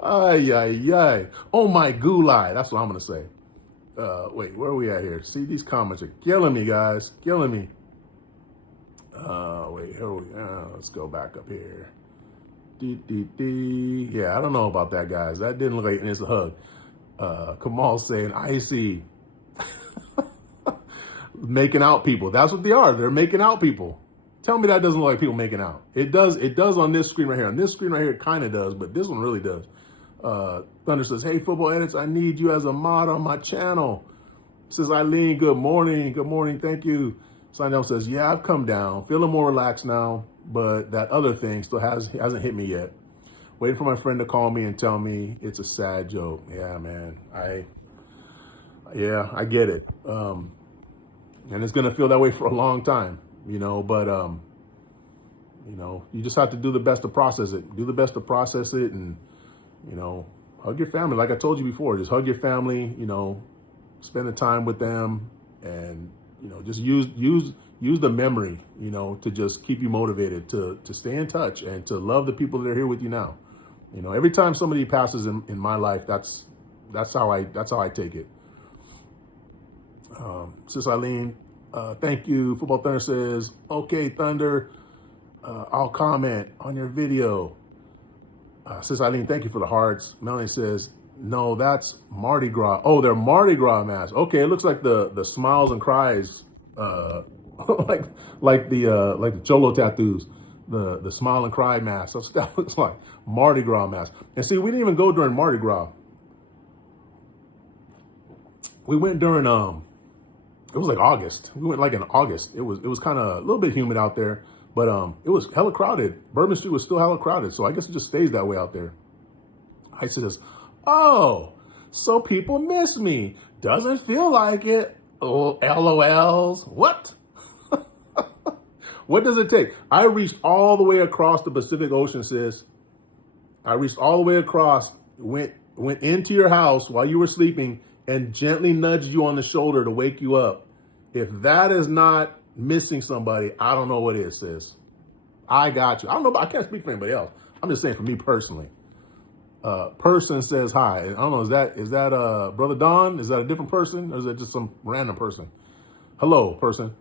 Ay. Oh my gulai. That's what I'm going to say. Wait, where are we at here? See, these comments are killing me, guys. Killing me. Wait, here we go. Let's go back up here. Yeah, I don't know about that, guys. That didn't look like it's a hug. Kamal saying, icy. Making out people. That's what they are. They're making out people. Tell me that doesn't look like people making out. It does on this screen right here. On this screen right here, it kind of does, but this one really does. Thunder says, hey, Football Edits, I need you as a mod on my channel. Says Eileen, good morning. Good morning. Thank you. Sign says, yeah, I've come down. Feeling more relaxed now, but that other thing still hasn't hit me yet. Waiting for my friend to call me and tell me it's a sad joke. Yeah, man. I get it. And it's gonna feel that way for a long time, but you just have to do the best to process it. Do the best to process it, and hug your family. Like I told you before, just hug your family. Spend the time with them, and just use the memory, to just keep you motivated to stay in touch and to love the people that are here with you now. Every time somebody passes in my life, that's how I take it. Sis Eileen, thank you. Football Thunder says, okay, Thunder, I'll comment on your video. Sis Eileen, thank you for the hearts. Melanie says, no, that's Mardi Gras. Oh, they're Mardi Gras masks. Okay, it looks like the smiles and cries, like the Cholo tattoos, the smile and cry mask. That looks like Mardi Gras mask. And see, we didn't even go during Mardi Gras. We went during it was like August. We went like in August. It was kind of a little bit humid out there, but it was hella crowded. Bourbon Street was still hella crowded, so I guess it just stays that way out there. I said, oh, so people miss me. Doesn't feel like it. Oh, LOLs. What? What does it take? I reached all the way across the Pacific Ocean, sis. I reached all the way across, went into your house while you were sleeping, and gently nudged you on the shoulder to wake you up. If that is not missing somebody, I don't know what is, sis. I got you. I don't know, I can't speak for anybody else. I'm just saying for me personally. Person says hi. I don't know, is that Brother Don? Is that a different person? Or is that just some random person? Hello, person.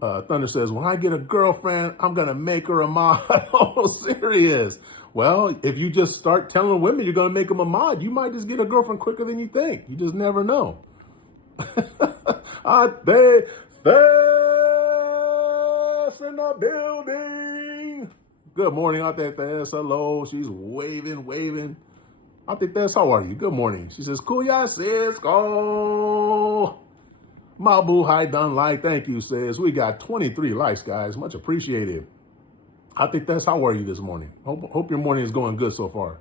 Thunder says, when I get a girlfriend, I'm going to make her a mod. Oh, serious. Well, if you just start telling women you're going to make them a mod, you might just get a girlfriend quicker than you think. You just never know. There's in the building. Good morning, Auntie Tess. Hello. She's waving. Auntie Tess, how are you? Good morning. She says, Kuya Sisco. Mabu Hai Dun Like. Thank you, says. We got 23 likes, guys. Much appreciated. I think that's how are you this morning? Hope your morning is going good so far.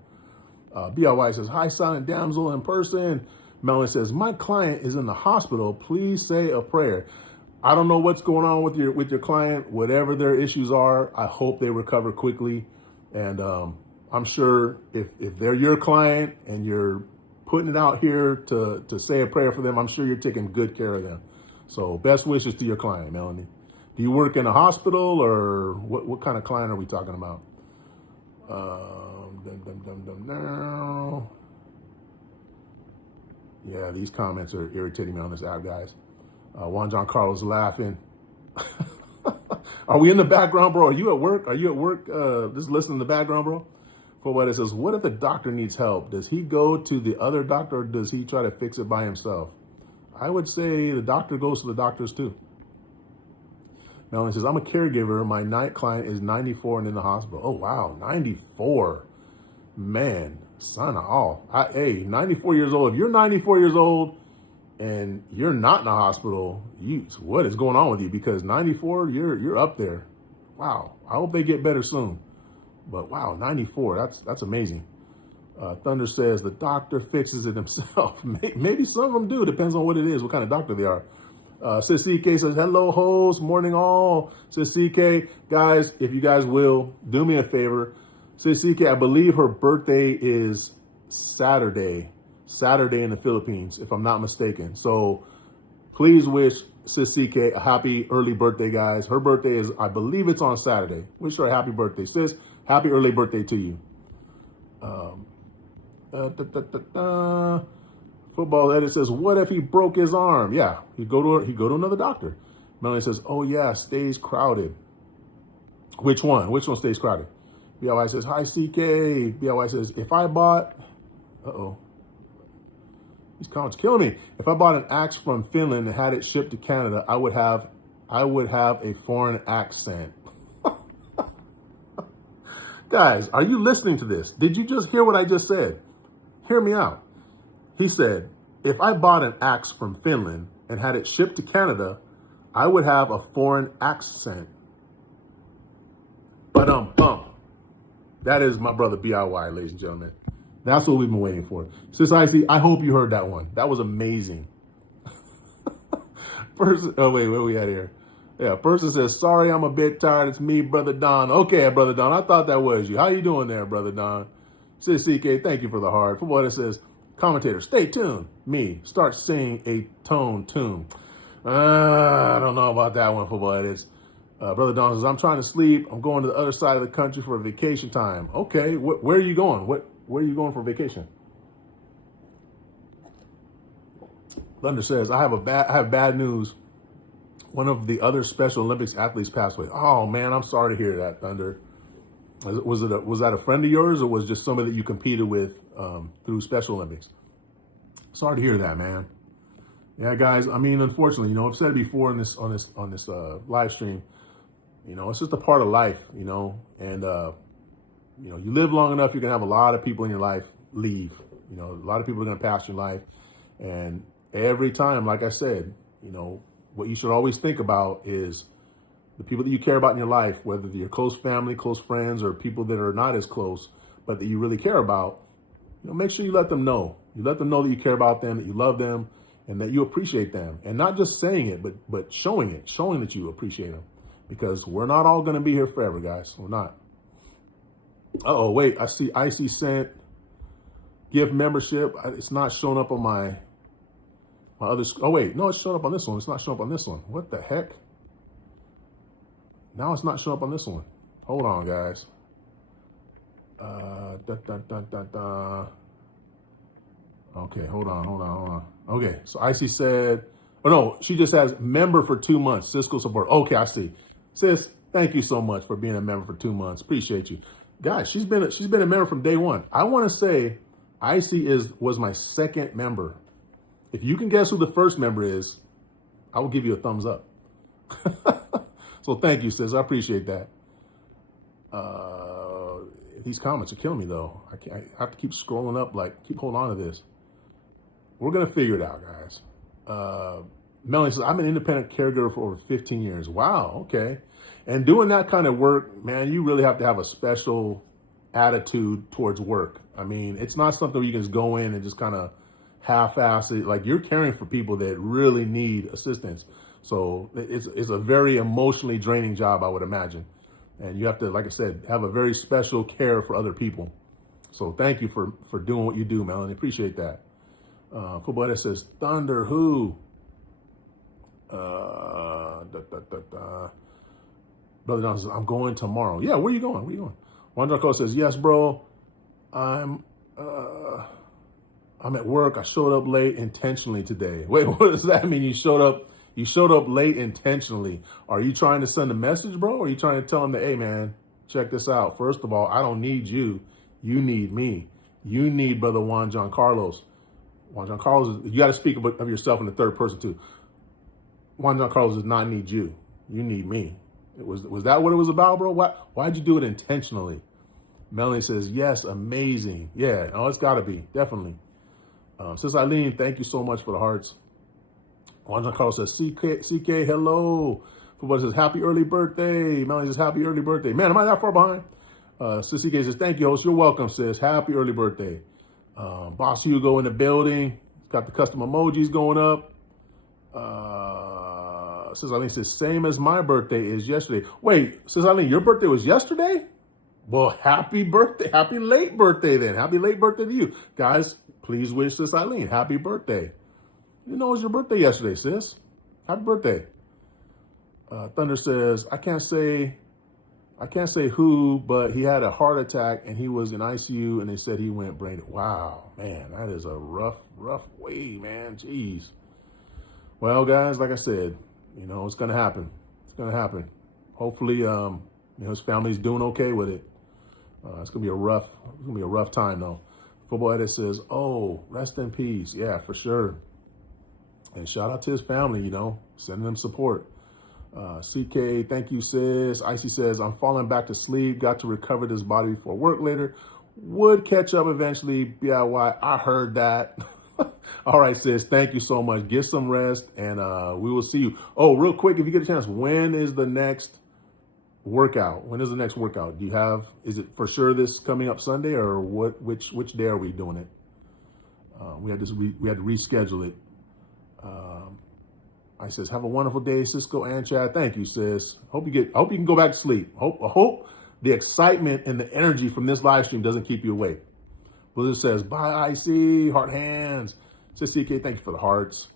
BLY says, hi, silent damsel in person. Melanie says, my client is in the hospital. Please say a prayer. I don't know what's going on with your client. Whatever their issues are, I hope they recover quickly. And I'm sure if they're your client and you're putting it out here to say a prayer for them, I'm sure you're taking good care of them. So best wishes to your client, Melanie. Do you work in a hospital, or what kind of client are we talking about? Yeah, these comments are irritating me on this app, guys. Juan John Carlos laughing. Are we in the background, bro? Are you at work? Just listening in the background, bro? For what it says, what if the doctor needs help? Does he go to the other doctor, or does he try to fix it by himself? I would say the doctor goes to the doctors too. Melanie says, I'm a caregiver. My night client is 94 and in the hospital. Oh, wow, 94. Man, son of all. Hey, 94 years old. If you're 94 years old and you're not in the hospital, what is going on with you? Because 94, you're up there. Wow, I hope they get better soon. But wow, 94, that's amazing. Thunder says the doctor fixes it himself. Maybe some of them do. Depends on what it is, what kind of doctor they are. Sis CK says, hello, host, morning all. Sis CK, guys, if you guys will, do me a favor. Sis CK, I believe her birthday is Saturday in the Philippines, if I'm not mistaken. So please wish Sis CK a happy early birthday, guys. Her birthday is, I believe it's on Saturday. Wish her a happy birthday. Sis, happy early birthday to you. Football edit says, what if he broke his arm? Yeah, he'd go to another doctor. Melanie says, oh yeah, stays crowded. Which one? Which one stays crowded? BLY says, hi CK. BLY says, if I bought, these comments killing me. If I bought an axe from Finland and had it shipped to Canada, I would have a foreign accent. Guys, are you listening to this? Did you just hear what I just said? Hear me out. He said, if I bought an axe from Finland and had it shipped to Canada, I would have a foreign accent. Ba-dum-bum. That is my brother BIY, ladies and gentlemen. That's what we've been waiting for. Sis Icy, I hope you heard that one. That was amazing. Person, oh wait, where we at here? Yeah, person says, sorry, I'm a bit tired. It's me, Brother Don. Okay, Brother Don, I thought that was you. How you doing there, Brother Don? Sis CK, thank you for the heart. Football that says, commentator, stay tuned. Me, start singing a tune. I don't know about that one, football edits. Brother Don says, I'm trying to sleep. I'm going to the other side of the country for vacation time. Okay, where are you going? Where are you going for vacation? Thunder says, I have bad news. One of the other Special Olympics athletes passed away. Oh man, I'm sorry to hear that, Thunder. Was that a friend of yours, or was it just somebody that you competed with through Special Olympics? Sorry to hear that, man. Yeah, guys. I mean, unfortunately, I've said it before on this live stream. It's just a part of life, and you live long enough, you're gonna have a lot of people in your life leave. A lot of people are gonna pass your life, and every time, like I said, what you should always think about is the people that you care about in your life, whether they're your close family, close friends, or people that are not as close, but that you really care about. Make sure you let them know. You let them know that you care about them, that you love them, and that you appreciate them. And not just saying it, but showing that you appreciate them. Because we're not all going to be here forever, guys. We're not. Uh-oh, wait. I see Icy sent gift membership. It's not showing up on my other. Oh, wait. No, it's showing up on this one. It's not showing up on this one. What the heck? Now it's not showing up on this one. Hold on, guys. Okay, hold on. Okay, so Icy said, oh no, she just has member for 2 months, Sisco support. Okay, I see. Sis, thank you so much for being a member for 2 months. Appreciate you. Guys, she's been a member from day one. I want to say Icy was my second member. If you can guess who the first member is, I will give you a thumbs up. So thank you, sis. I appreciate that. These comments are killing me, though. I have to keep scrolling up, keep holding on to this. We're going to figure it out, guys. Melanie says, I'm an independent caregiver for over 15 years. Wow, okay. And doing that kind of work, man, you really have to have a special attitude towards work. I mean, it's not something where you can just go in and just kind of half-ass it. Like, you're caring for people that really need assistance. So it's a very emotionally draining job, I would imagine. And you have to, like I said, have a very special care for other people. So thank you for doing what you do, Melanie. Appreciate that. Football that says, Thunder, who? Brother Don says, I'm going tomorrow. Yeah, where you going? Where you going? Wandrco says, yes, bro. I'm at work. I showed up late intentionally today. Wait, what does that mean? You showed up late intentionally. Are you trying to send a message, bro? Or are you trying to tell him that, hey, man, check this out. First of all, I don't need you. You need me. You need Brother Juan John Carlos. Juan John Carlos, you got to speak of yourself in the third person, too. Juan John Carlos does not need you. You need me. Was that what it was about, bro? Why'd you do it intentionally? Melanie says, yes, amazing. Yeah, it's got to be. Definitely. Sis Eileen, thank you so much for the hearts. Juan John Carlos says, CK, hello. Football says, happy early birthday. Melanie says, happy early birthday. Man, am I that far behind? Sis CK says, thank you, host. You're welcome, sis. Happy early birthday. Boss Hugo in the building. Got the custom emojis going up. Sis Eileen says, same as my birthday is yesterday. Wait, Sis Eileen, your birthday was yesterday? Well, happy birthday. Happy late birthday then. Happy late birthday to you. Guys, please wish Sis Eileen happy birthday. You know it was your birthday yesterday, sis. Happy birthday. Thunder says, I can't say who, but he had a heart attack and he was in ICU and they said he went brain. Wow, man, that is a rough way, man. Jeez. Well, guys, like I said, it's going to happen. It's going to happen. Hopefully, his family's doing okay with it. It's going to be a rough time though. Football Edit says, oh, rest in peace. Yeah, for sure. And shout out to his family, sending them support. CK, thank you, sis. Icy says, I'm falling back to sleep. Got to recover this body before work later. Would catch up eventually. DIY. I heard that. All right, sis. Thank you so much. Get some rest, and we will see you. Oh, real quick, if you get a chance, when is the next workout? When is the next workout? Do you have, is it for sure this coming up Sunday, or what, which day are we doing it? We had to reschedule it. I says, have a wonderful day, Cisco and Chad. Thank you, sis. Hope you can go back to sleep. Hope the excitement and the energy from this live stream doesn't keep you awake. Blizzard says, bye, IC, heart hands. Says CK, thank you for the hearts.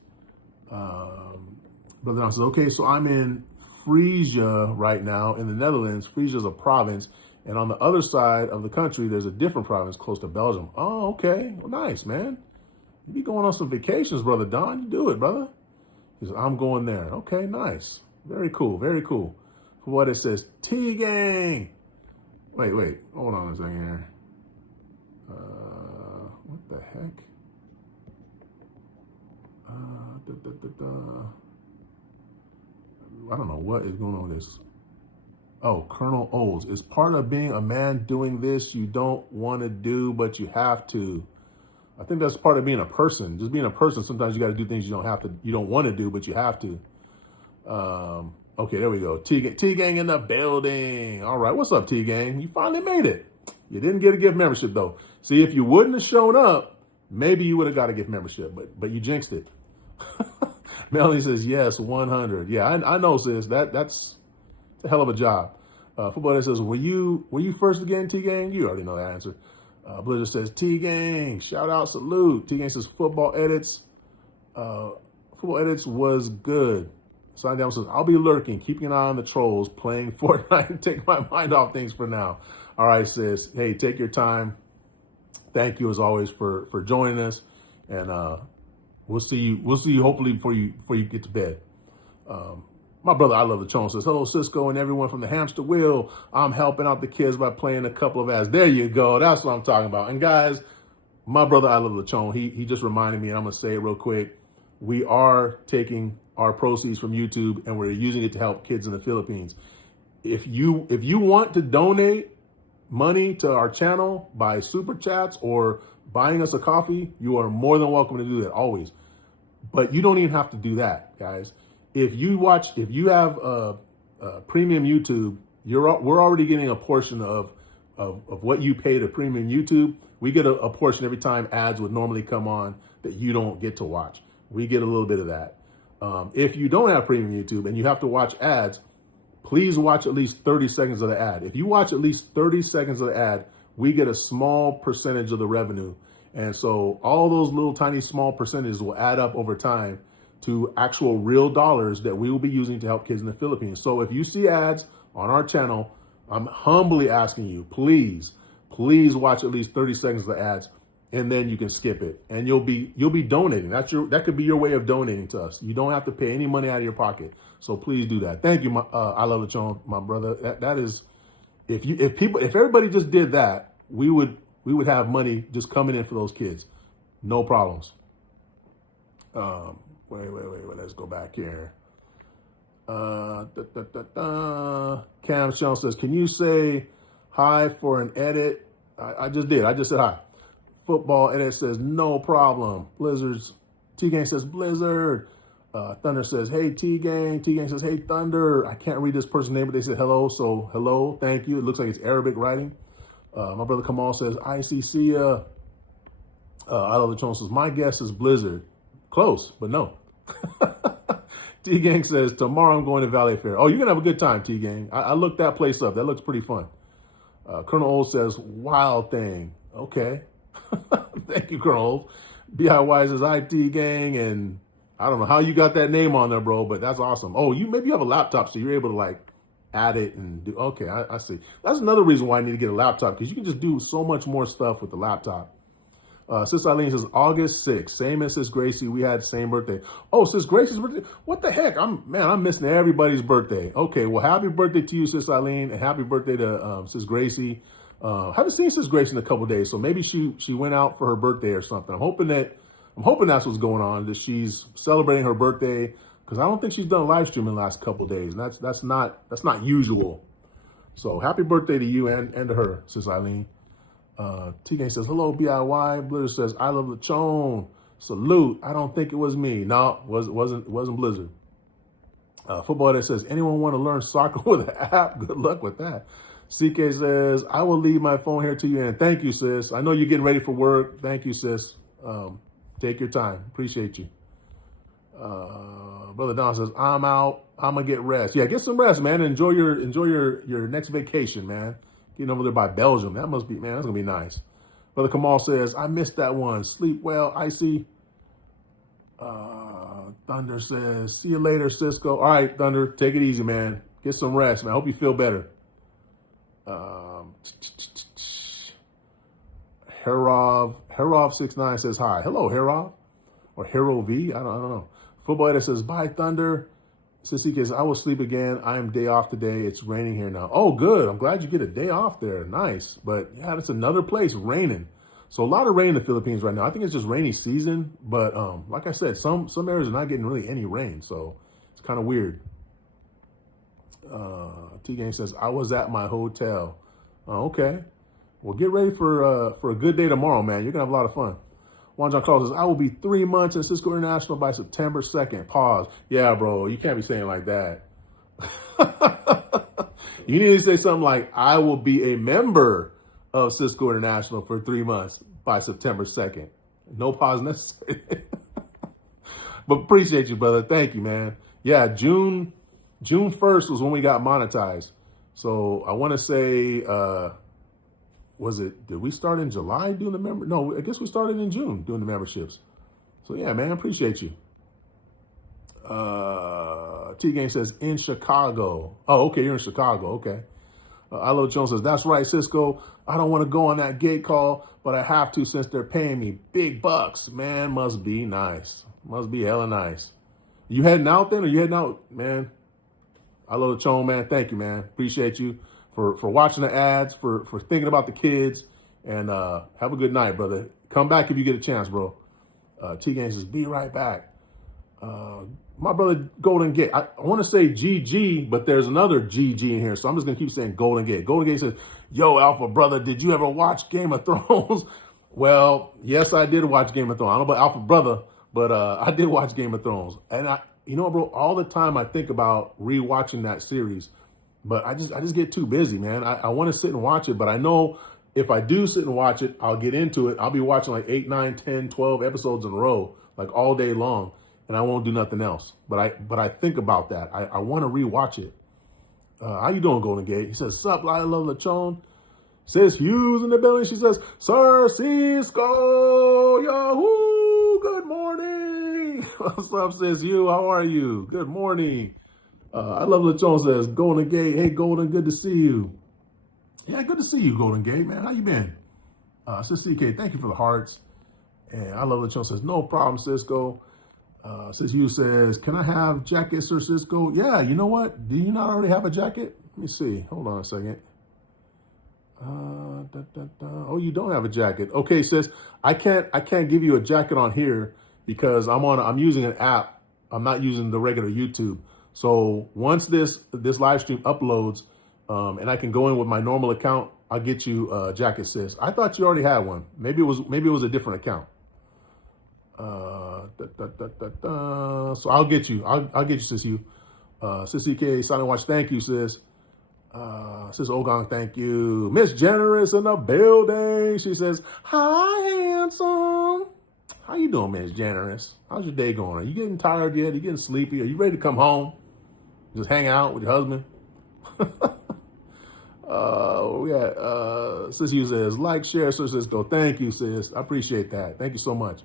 Brother Don says, okay, so I'm in Frisia right now in the Netherlands. Frisia is a province. And on the other side of the country, there's a different province close to Belgium. Oh, okay. Well, nice, man. You be going on some vacations, Brother Don. You do it, brother. He says, I'm going there. Okay, nice. Very cool, very cool. For what it says, T-Gang. Wait. Hold on a second here. What the heck? I don't know what is going on with this. Oh, Colonel Oles. It's part of being a man doing this you don't want to do, but you have to. I think that's part of being a person. Just being a person, sometimes you got to do things you don't want to do, but you have to. Okay, there we go. T-Gang in the building. All right, what's up, T-Gang? You finally made it. You didn't get a gift membership, though. See, if you wouldn't have shown up, maybe you would have got a gift membership, but you jinxed it. Melanie says, yes, 100. Yeah, I know, sis. That's a hell of a job. Football says, were you first again, T-Gang? You already know the answer. Blizzard says, T-Gang, shout out, salute. T-Gang says, football edits was good. Sign down says, I'll be lurking, keeping an eye on the trolls, playing Fortnite, and take my mind off things for now. All right, sis. Hey, take your time. Thank you as always for joining us, and we'll see you hopefully before you get to bed. My brother, I love the Chone says, hello, Cisco and everyone from the hamster wheel. I'm helping out the kids by playing a couple of ads. There you go. That's what I'm talking about. And guys, my brother, I love Lechon. He just reminded me, and I'm going to say it real quick. We are taking our proceeds from YouTube and we're using it to help kids in the Philippines. If you want to donate money to our channel by super chats or buying us a coffee, you are more than welcome to do that always. But you don't even have to do that, guys. If you have a premium YouTube, we're already getting a portion of what you pay to premium YouTube. We get a portion every time ads would normally come on that you don't get to watch. We get a little bit of that. If you don't have premium YouTube and you have to watch ads, please watch at least 30 seconds of the ad. If you watch at least 30 seconds of the ad, we get a small percentage of the revenue. And so all those little tiny small percentages will add up over time to actual real dollars that we will be using to help kids in the Philippines. So if you see ads on our channel, I'm humbly asking you, please watch at least 30 seconds of the ads, and then you can skip it. And you'll be donating. That could be your way of donating to us. You don't have to pay any money out of your pocket. So please do that. Thank you, I love Lechon, my brother. That is, if everybody just did that, we would have money just coming in for those kids. No problems. Wait. Let's go back here. Cam Sean says, can you say hi for an edit? I just did. I just said hi. Football edit says, no problem. Blizzards. T-Gang says, Blizzard. Thunder says, hey, T-Gang. T-Gang says, hey, Thunder. I can't read this person's name, but they said hello. So hello. Thank you. It looks like it's Arabic writing. My brother Kamal says, ICC. I love the Chone says, my guess is Blizzard. Close, but no. T-Gang says, tomorrow I'm going to Valley Fair. Oh, you're going to have a good time, T-Gang. I looked that place up. That looks pretty fun. Colonel Old says, wild thing. Okay. Thank you, Colonel Old. BIY says, hi, T-Gang. And I don't know how you got that name on there, bro, but that's awesome. Oh, maybe you have a laptop, so you're able to, like, add it and do. Okay, I see. That's another reason why I need to get a laptop, because you can just do so much more stuff with the laptop. Sis Eileen says, August 6th, same as Sis Gracie. We had the same birthday. Oh, Sis Gracie's birthday? What the heck? I'm missing everybody's birthday. Okay, well, happy birthday to you, Sis Eileen, and happy birthday to Sis Gracie. Haven't seen Sis Gracie in a couple days, so maybe she went out for her birthday or something. I'm hoping that's what's going on, that she's celebrating her birthday, because I don't think she's done a live stream in the last couple days, and that's not usual. So happy birthday to you and to her, Sis Eileen. T-Gang says, hello, BIY. Blizzard says, I love Lechon. Salute. I don't think it was me. No, it wasn't Blizzard. Football that says, anyone want to learn soccer with an app? Good luck with that. CK says, I will leave my phone here to you. And thank you, sis. I know you're getting ready for work. Thank you, sis. Take your time. Appreciate you. Brother Don says, I'm out. I'm going to get rest. Yeah, get some rest, man. Enjoy your next vacation, man. Getting over there by Belgium. That must be, man, that's going to be nice. Brother Kamal says, I missed that one. Sleep well, Icy. Thunder says, see you later, Cisco. All right, Thunder, take it easy, man. Get some rest, man. I hope you feel better. Herov69 says hi. Hello, Herov. Or Hero V. I don't know. Football Editor says, bye, Thunder. Sissy says, I will sleep again. I am day off today. It's raining here now. Oh, good. I'm glad you get a day off there. Nice. But yeah, that's another place raining. So a lot of rain in the Philippines right now. I think it's just rainy season. But like I said, some areas are not getting really any rain. So it's kind of weird. T-Gang says, I was at my hotel. Okay. Well, get ready for a good day tomorrow, man. You're going to have a lot of fun. Juan John Carlos says, I will be 3 months in Cisco International by September 2nd. Pause. Yeah, bro, you can't be saying like that. You need to say something like, I will be a member of Cisco International for 3 months by September 2nd. No pause necessary. But appreciate you, brother. Thank you, man. Yeah, June 1st was when we got monetized. So I want to say, did we start in July doing the member? No, I guess we started in June doing the memberships. So yeah, man, appreciate you. T-Game says, in Chicago. Oh, okay, you're in Chicago, okay. I Love Jones says, that's right, Cisco. I don't want to go on that gate call, but I have to since they're paying me big bucks. Man, must be nice. Must be hella nice. You heading out then, or you heading out, man? I Love Chone, man. Thank you, man. Appreciate you for watching the ads, for thinking about the kids, and have a good night, brother. Come back if you get a chance, bro. T-Game says, be right back. My brother Golden Gate. I want to say GG, but there's another GG in here, so I'm just going to keep saying Golden Gate. Golden Gate says, yo, Alpha brother, did you ever watch Game of Thrones? Well, yes, I did watch Game of Thrones. I don't know about Alpha brother, but I did watch Game of Thrones. And you know, bro, all the time I think about rewatching that series, but I just get too busy, man. I want to sit and watch it, but I know if I do sit and watch it, I'll get into it. I'll be watching like 8, 9, 10, 12 episodes in a row, like all day long. And I won't do nothing else. But I think about that. I want to rewatch it. How you doing, Golden Gate? He says, sup, I love Lechon. Sis Hughes in the building. She says, Sir Cisco, Yahoo, good morning. What's up, Sis Hugh? How are you? Good morning. I love Lechon says, Golden Gate. Hey, Golden, good to see you. Yeah, good to see you, Golden Gate, man. How you been? Sis CK, thank you for the hearts. And I love Lechon says, no problem, Cisco. Sis Hugh says, can I have jackets, Sir Cisco? Yeah, you know what? Do you not already have a jacket? Let me see. Hold on a second. Oh, you don't have a jacket. Okay, sis. I can't give you a jacket on here because I'm using an app. I'm not using the regular YouTube. So once this live stream uploads, and I can go in with my normal account, I'll get you a jacket, sis. I thought you already had one. Maybe it was a different account. So I'll get you, sis you. Sis CK, Silent Watch, thank you, sis. Sis Ogong, thank you. Miss Generous in the building. She says, hi, handsome. How you doing, Miss Generous? How's your day going? Are you getting tired yet? Are you getting sleepy? Are you ready to come home? Just hang out with your husband? Sis Hugh says, like, share, Sir Cisco. Thank you, sis. I appreciate that. Thank you so much.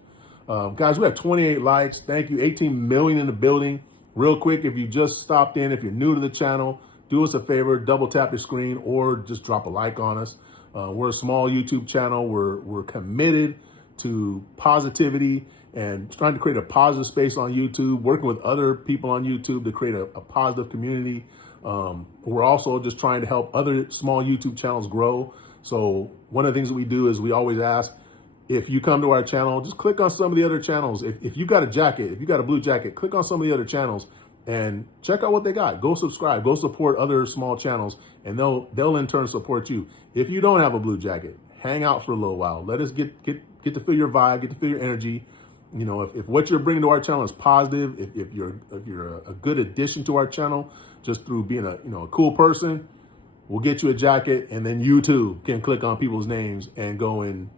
Guys, we have 28 likes. Thank you. 18 million in the building. Real quick, if you just stopped in, if you're new to the channel, do us a favor, double tap your screen or just drop a like on us. We're a small YouTube channel. We're committed to positivity and trying to create a positive space on YouTube, working with other people on YouTube to create a positive community. We're also just trying to help other small YouTube channels grow. So one of the things that we do is we always ask, if you come to our channel, just click on some of the other channels. If you got a jacket, if you got a blue jacket, click on some of the other channels and check out what they got. Go subscribe, go support other small channels, and they'll in turn support you. If you don't have a blue jacket, hang out for a little while. Let us get to feel your vibe, get to feel your energy, You know, if what you're bringing to our channel is positive, if you're a good addition to our channel, just through being a a cool person, we'll get you a jacket, and then you too can click on people's names and go and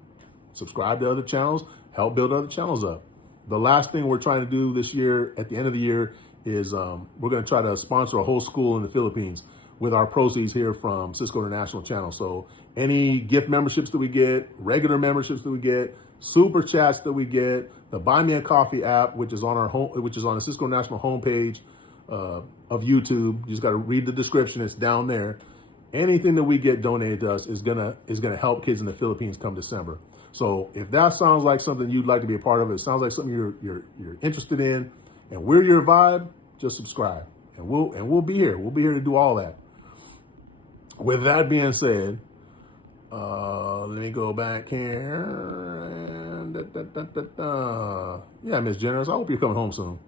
subscribe to other channels, help build other channels up. The last thing we're trying to do this year, at the end of the year, is we're going to try to sponsor a whole school in the Philippines with our proceeds here from Sisco International Channel. So any gift memberships that we get, regular memberships that we get, super chats that we get, the Buy Me a Coffee app, which is on our which is on the Sisco National homepage of YouTube. You just got to read the description; it's down there. Anything that we get donated to us is gonna help kids in the Philippines come December. So if that sounds like something you'd like to be a part of, it sounds like something you're interested in, and we're your vibe, just subscribe, and we'll be here. We'll be here to do all that. With that being said, let me go back here. And yeah, Miss Generous, I hope you're coming home soon.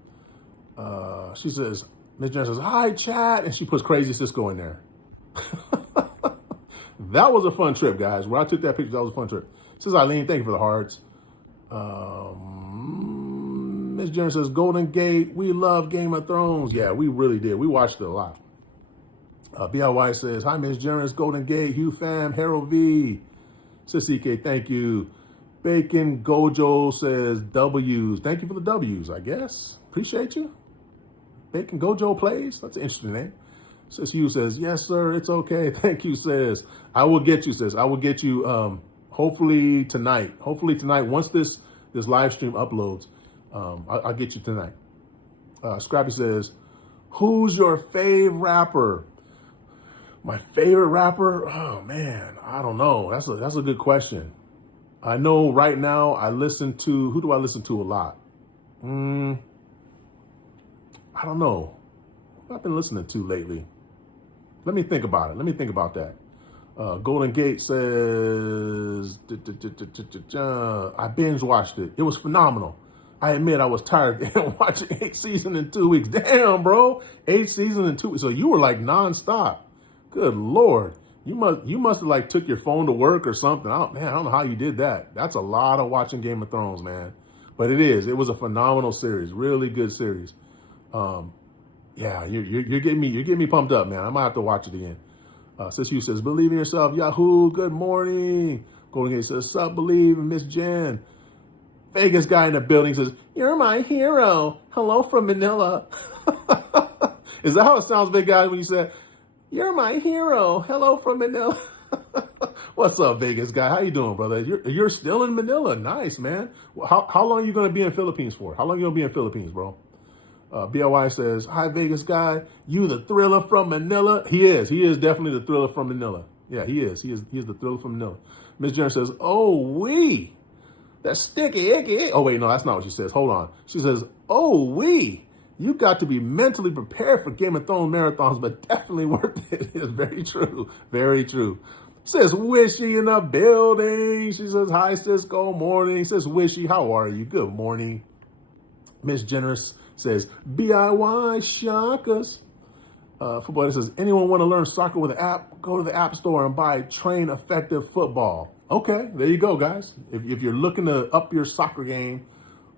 She says, Miss Generous says, hi, chat, and she puts Crazy Sisco in there. That was a fun trip, guys. When I took that picture, that was a fun trip. Says Eileen, thank you for the hearts. Miss Generous says, Golden Gate, we love Game of Thrones. Yeah, we really did. We watched it a lot. BIY says, hi, Miss Generous, Golden Gate, Hugh Fam, Harold V. Says CK, thank you. Bacon Gojo says W's. Thank you for the W's, I guess. Appreciate you. Bacon Gojo plays. That's an interesting name. Says Hugh says, yes, sir, it's okay. Thank you, says. I will get you, says. I will get you hopefully tonight. Hopefully tonight, once this live stream uploads, I'll get you tonight. Scrappy says, who's your fave rapper? My favorite rapper? Oh man, I don't know. That's a good question. I know right now I listen to, who do I listen to a lot? I don't know. What I've been listening to lately. Let me think about it. Let me think about that. Golden Gate says, I binge watched it. It was phenomenal. I admit I was tired of watching 8 seasons in 2 weeks. Damn, bro. 8 seasons in 2 weeks. So you were like nonstop. Good Lord. You must have like took your phone to work or something. I don't know how you did that. That's a lot of watching Game of Thrones, man. But it was a phenomenal series. Really good series. Yeah, you're getting me pumped up, man. I might have to watch it again. Sis Hugh says, believe in yourself. Yahoo, good morning. Golden Gate says, sup, believe in Miss Jen. Vegas guy in the building says, you're my hero. Hello from Manila. Is that how it sounds, big guy, when you say, you're my hero. Hello from Manila. What's up, Vegas guy? How you doing, brother? You're still in Manila. Nice, man. How long are you going to be in Philippines for? How long are you going to be in Philippines, bro? BLY says, hi, Vegas guy. You the thriller from Manila? He is. He is definitely the thriller from Manila. Yeah, he is. He is the thriller from Manila. Miss Jenner says, oh, wee. That's sticky, icky. Oh, wait, no, that's not what she says. Hold on. She says, oh, wee. You got to be mentally prepared for Game of Thrones marathons, but definitely worth it. It's very true. Very true. Says Wishy in the building. She says, hi, Cisco, morning. Says Wishy, how are you? Good morning. Miss Generous says, BIY Shakas. Football says, anyone want to learn soccer with an app? Go to the App Store and buy Train Effective Football. Okay, there you go, guys. If you're looking to up your soccer game,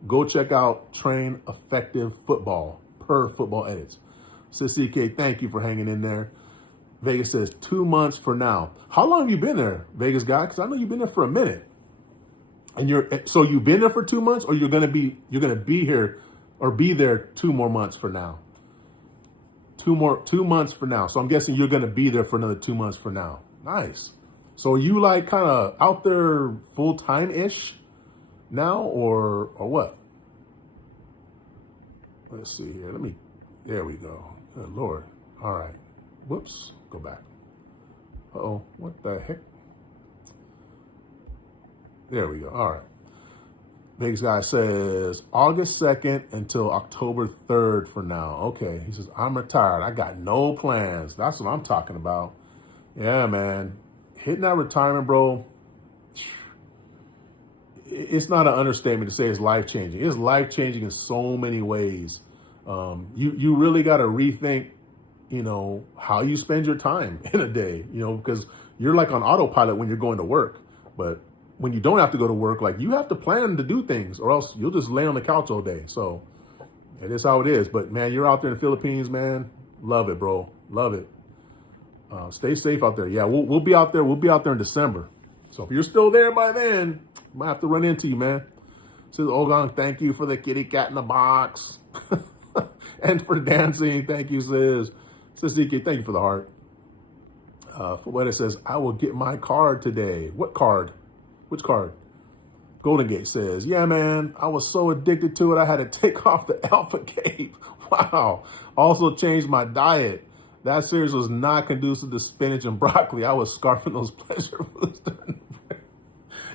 go check out Train Effective Football per Football Edits. Says CK, thank you for hanging in there. Vegas says 2 months for now. How long have you been there, Vegas guy? Because I know you've been there for a minute. And you've been there for 2 months, or you're gonna be here or be there 2 more months for now. 2 months for now. So I'm guessing you're gonna be there for another 2 months for now. Nice. So are you like kind of out there full time ish now, or what? Let's see here. There we go. Good Lord. All right. Whoops. Go back. Uh-oh. What the heck? There we go. All right. Vegas guy says August 2nd until October 3rd for now. Okay. He says, I'm retired. I got no plans. That's what I'm talking about. Yeah, man. Hitting that retirement, bro. It's not an understatement to say it's life-changing. It's life-changing in so many ways. You really got to rethink, how you spend your time in a day, because you're like on autopilot when you're going to work. But when you don't have to go to work, like you have to plan to do things or else you'll just lay on the couch all day. So it is how it is. But man, you're out there in the Philippines, man. Love it, bro. Love it. Stay safe out there. Yeah, we'll be out there. We'll be out there in December. So if you're still there by then, might have to run into you, man. Says Ogang, thank you for the kitty cat in the box. And for dancing, thank you, sis. Says Zeke, thank you for the heart. For what it says, I will get my card today. What card? Which card? Golden Gate says, yeah, man, I was so addicted to it, I had to take off the Alpha Cape. Wow. Also changed my diet. That series was not conducive to spinach and broccoli. I was scarfing those pleasure foods.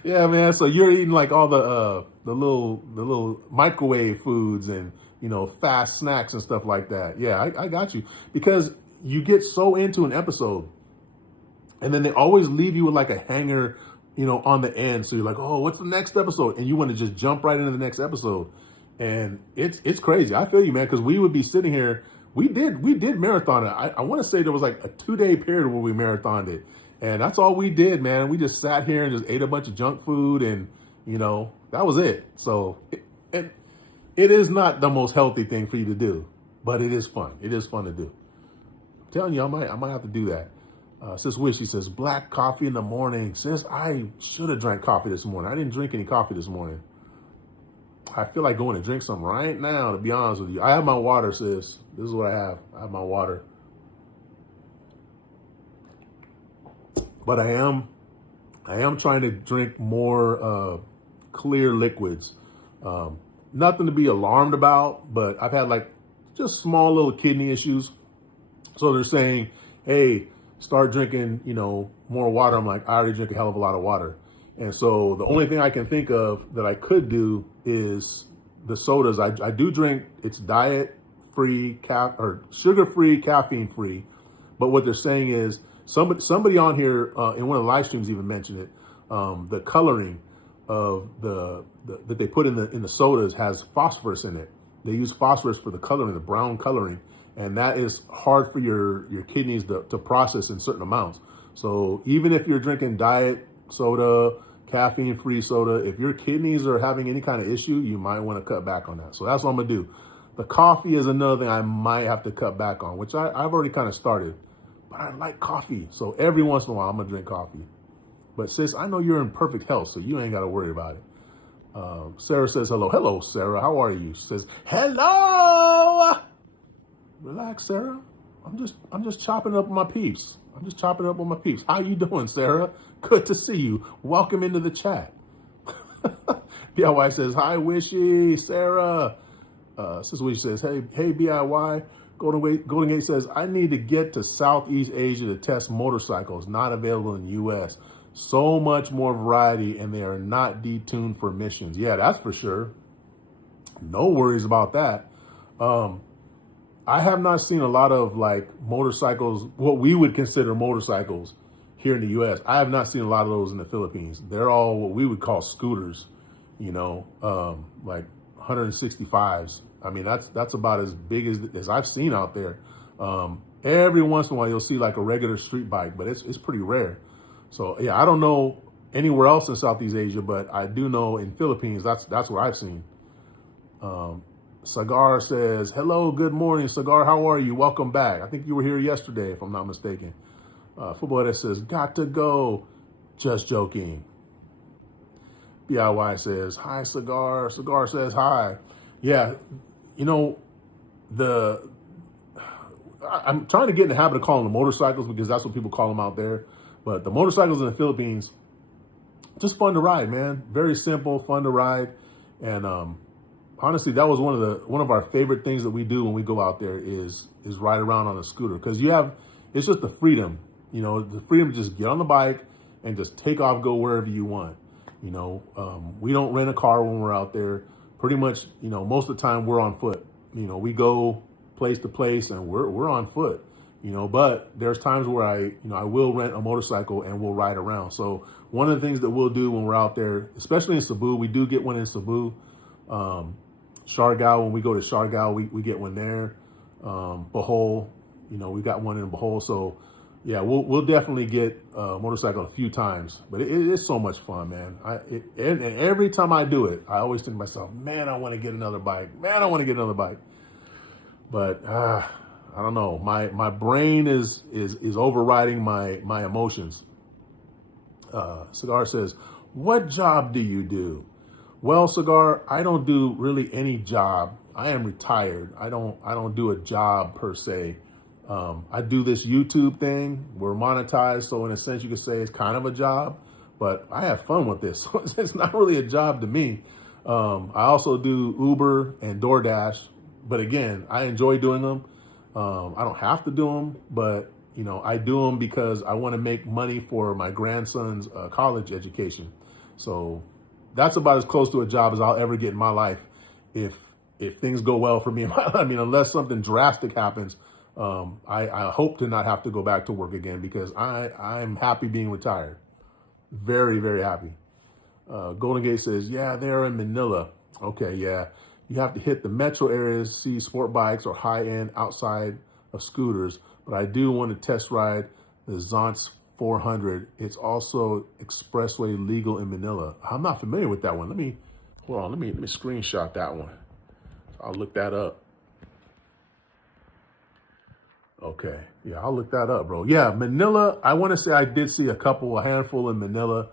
Yeah, man. So you're eating like all the little microwave foods and, you know, fast snacks and stuff like that. Yeah, I got you. Because you get so into an episode and then they always leave you with like a hanger, you know, on the end. So you're like, oh, what's the next episode? And you want to just jump right into the next episode. And it's crazy. I feel you, man, because we would be sitting here. We did marathon it. I want to say there was like a 2-day period where we marathoned it. And that's all we did, man. We just sat here and just ate a bunch of junk food and, you know, that was it. So it is not the most healthy thing for you to do, but it is fun. It is fun to do. I'm telling you, I might have to do that. Sis Wish, she says, black coffee in the morning. Sis, I should have drank coffee this morning. I didn't drink any coffee this morning. I feel like going to drink some right now, to be honest with you. I have my water, sis. This is what I have. I have my water. But I am trying to drink more clear liquids. Nothing to be alarmed about, but I've had like just small little kidney issues. So they're saying, hey, start drinking, you know, more water. I'm like, I already drink a hell of a lot of water. And so the only thing I can think of that I could do is the sodas. I do drink, it's diet-free, or sugar-free, caffeine-free. But what they're saying is, somebody on here in one of the live streams even mentioned it, the coloring of that they put in the sodas has phosphorus in it. They use phosphorus for the coloring, the brown coloring. And that is hard for your kidneys to process in certain amounts. So even if you're drinking diet soda, caffeine-free soda, if your kidneys are having any kind of issue, you might want to cut back on that. So that's what I'm going to do. The coffee is another thing I might have to cut back on, which I've already kind of started. But I like coffee. So every once in a while, I'm going to drink coffee. But sis, I know you're in perfect health, so you ain't got to worry about it. Sarah says hello. Hello, Sarah. How are you? She says, hello. Relax, Sarah. I'm just chopping up with my peeps. I'm just chopping up with my peeps. How you doing, Sarah? Good to see you. Welcome into the chat. BIY says, hi, Wishy. Sarah. Sis Wishy says, hey, BIY. Golden Gate says, I need to get to Southeast Asia to test motorcycles. Not available in the U.S. So much more variety, and they are not detuned for emissions. Yeah, that's for sure. No worries about that. I have not seen a lot of like motorcycles, what we would consider motorcycles here in the U.S. I have not seen a lot of those in the Philippines. They're all what we would call scooters, you know, like 165s. I mean, that's about as big as I've seen out there. Every once in a while, you'll see like a regular street bike, but it's pretty rare. So yeah, I don't know anywhere else in Southeast Asia, but I do know in Philippines, that's what I've seen. Sagar says, hello, good morning, Sagar. How are you? Welcome back. I think you were here yesterday, if I'm not mistaken. Football Head says, got to go. Just joking. BIY says, hi, Cigar. Cigar says, hi. Yeah, you know, I'm trying to get in the habit of calling them motorcycles because that's what people call them out there. But the motorcycles in the Philippines, just fun to ride, man. Very simple, fun to ride. And honestly, that was one of our favorite things that we do when we go out there is ride around on a scooter. Because it's just the freedom, you know, the freedom to just get on the bike and just take off, go wherever you want. You know, we don't rent a car when we're out there. Pretty much, you know, most of the time we're on foot. You know, we go place to place and we're on foot, you know, but there's times where I will rent a motorcycle and we'll ride around. So one of the things that we'll do when we're out there, especially in Cebu, we do get one in Cebu. Siargao, when we go to Siargao, we get one there. Bohol, you know, we got one in Bohol. So Yeah, we'll definitely get motorcycle a few times, but it is so much fun, man. And every time I do it, I always think to myself, man, I want to get another bike. Man, I want to get another bike. But I don't know. My brain is overriding my emotions. Cigar says, "What job do you do?" Well, Cigar, I don't do really any job. I am retired. I don't do a job per se. I do this YouTube thing. We're monetized, so in a sense, you could say it's kind of a job. But I have fun with this. So it's not really a job to me. I also do Uber and DoorDash, but again, I enjoy doing them. I don't have to do them, but I do them because I want to make money for my grandson's college education. So that's about as close to a job as I'll ever get in my life if things go well for me in my life. I mean, unless something drastic happens, I hope to not have to go back to work again because I'm happy being retired. Very, very happy. Golden Gate says, yeah, they're in Manila. Okay, yeah. You have to hit the metro areas, see sport bikes or high-end outside of scooters. But I do want to test ride the Zonts 400. It's also expressway legal in Manila. I'm not familiar with that one. Let me screenshot that one. I'll look that up. Okay, yeah, I'll look that up, bro. Yeah, Manila, I want to say I did see a handful in Manila.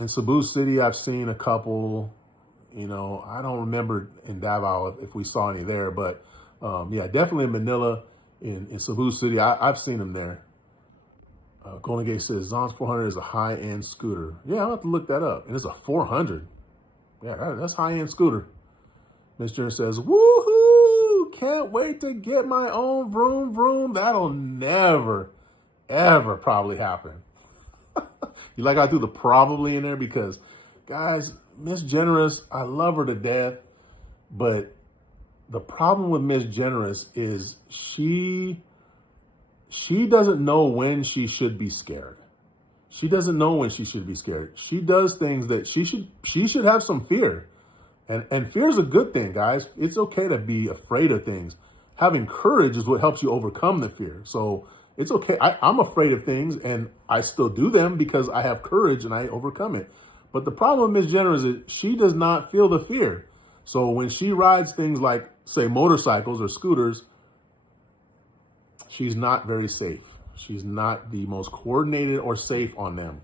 In Cebu City, I've seen a couple. I don't remember in Davao if we saw any there, but yeah, definitely in Manila, in Cebu City, I've seen them there. Golden Gate says Zon's 400 is a high-end scooter. Yeah, I'll have to look that up. And it's a 400. Yeah, that's high-end scooter. Miss Jenner says, woohoo! Can't wait to get my own vroom vroom. That'll never, ever probably happen. You like I threw the probably in there because, guys, Miss Generous, I love her to death, but the problem with Miss Generous is she doesn't know when she should be scared. She doesn't know when she should be scared. She does things that she should have some fear. And fear is a good thing, guys. It's okay to be afraid of things. Having courage is what helps you overcome the fear. So it's okay. I'm afraid of things and I still do them because I have courage and I overcome it. But the problem with Miss Jenner is that she does not feel the fear. So when she rides things like, say, motorcycles or scooters, she's not very safe. She's not the most coordinated or safe on them.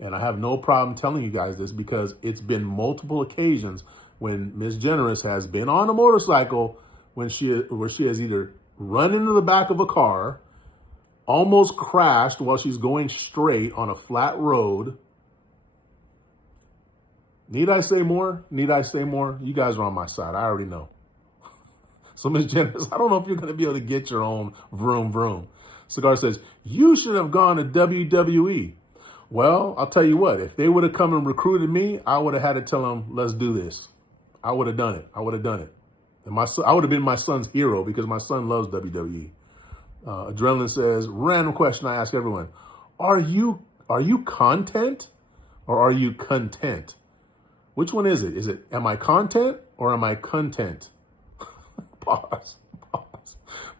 And I have no problem telling you guys this because it's been multiple occasions when Miss Generous has been on a motorcycle where she has either run into the back of a car, almost crashed while she's going straight on a flat road. Need I say more? Need I say more? You guys are on my side. I already know. So Miss Generous, I don't know if you're going to be able to get your own vroom vroom. Cigar says, you should have gone to WWE. Well, I'll tell you what, if they would have come and recruited me, I would have had to tell them, let's do this. I would have done it. I would have done it. And I would have been my son's hero because my son loves WWE. Adrenaline says, random question I ask everyone. Are you content or are you content? Which one is it? Is it, am I content or am I content? Pause.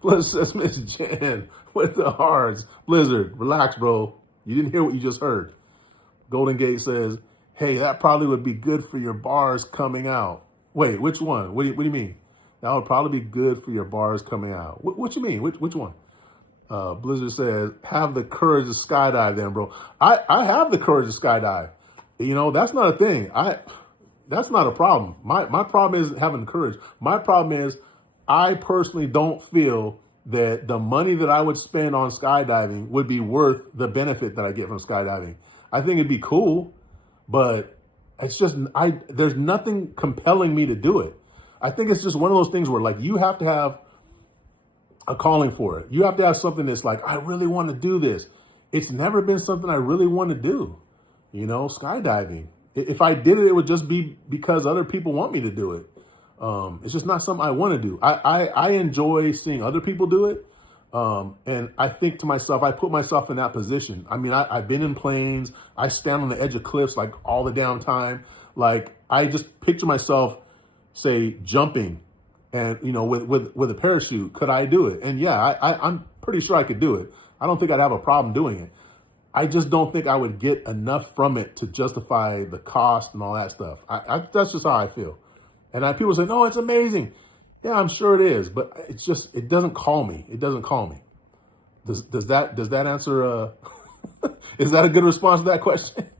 Blizzard says, Miss Jan with the hearts. Blizzard, relax, bro. You didn't hear what you just heard. Golden Gate says, hey, that probably would be good for your bars coming out. Wait, which one? What do you mean? That would probably be good for your bars coming out. What you mean? Which one? Blizzard says, have the courage to skydive then, bro. I have the courage to skydive. That's not a thing. That's not a problem. My problem is having courage. My problem is I personally don't feel that the money that I would spend on skydiving would be worth the benefit that I get from skydiving. I think it'd be cool, but it's just, there's nothing compelling me to do it. I think it's just one of those things where like you have to have a calling for it. You have to have something that's like, I really want to do this. It's never been something I really want to do, skydiving. If I did it, it would just be because other people want me to do it. It's just not something I want to do. I enjoy seeing other people do it. And I think to myself, I put myself in that position. I mean, I've been in planes. I stand on the edge of cliffs like all the damn time. Like I just picture myself, say, jumping And, with a parachute, could I do it? And yeah, I'm pretty sure I could do it. I don't think I'd have a problem doing it. I just don't think I would get enough from it to justify the cost and all that stuff. That's just how I feel. And people say, no, it's amazing. Yeah, I'm sure it is, but it doesn't call me. It doesn't call me. Does that answer, is that a good response to that question?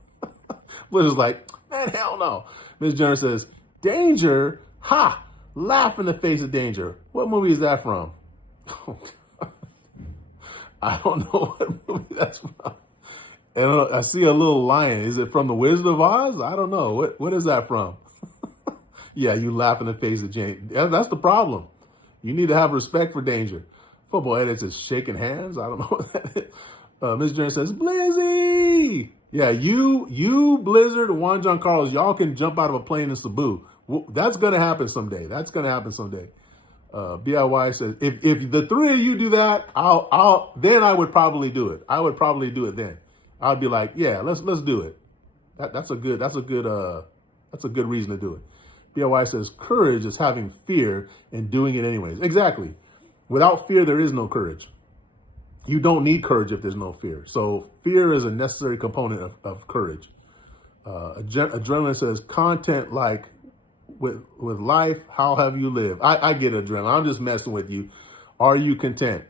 Liz is like, man, hell no. Ms. Jenner says, danger? Ha! Laugh in the face of danger. What movie is that from? I don't know what movie that's from. And I see a little lion. Is it from The Wizard of Oz? I don't know. What is that from? Yeah, you laugh in the face of danger. That's the problem. You need to have respect for danger. Football edits is shaking hands. I don't know what that is. Ms. Jenner says, Blizzy! Yeah, you, Blizzard, Juan John Carlos, y'all can jump out of a plane in Cebu. That's going to happen someday. BIY says, if the three of you do that, then I would probably do it. I would probably do it then. I'd be like, yeah, let's do it. That's a good reason to do it. BIY says, courage is having fear and doing it anyways. Exactly. Without fear, there is no courage. You don't need courage if there's no fear. So fear is a necessary component of courage. Adrenaline says, content like with life, how have you lived? I get adrenaline. I'm just messing with you. Are you content?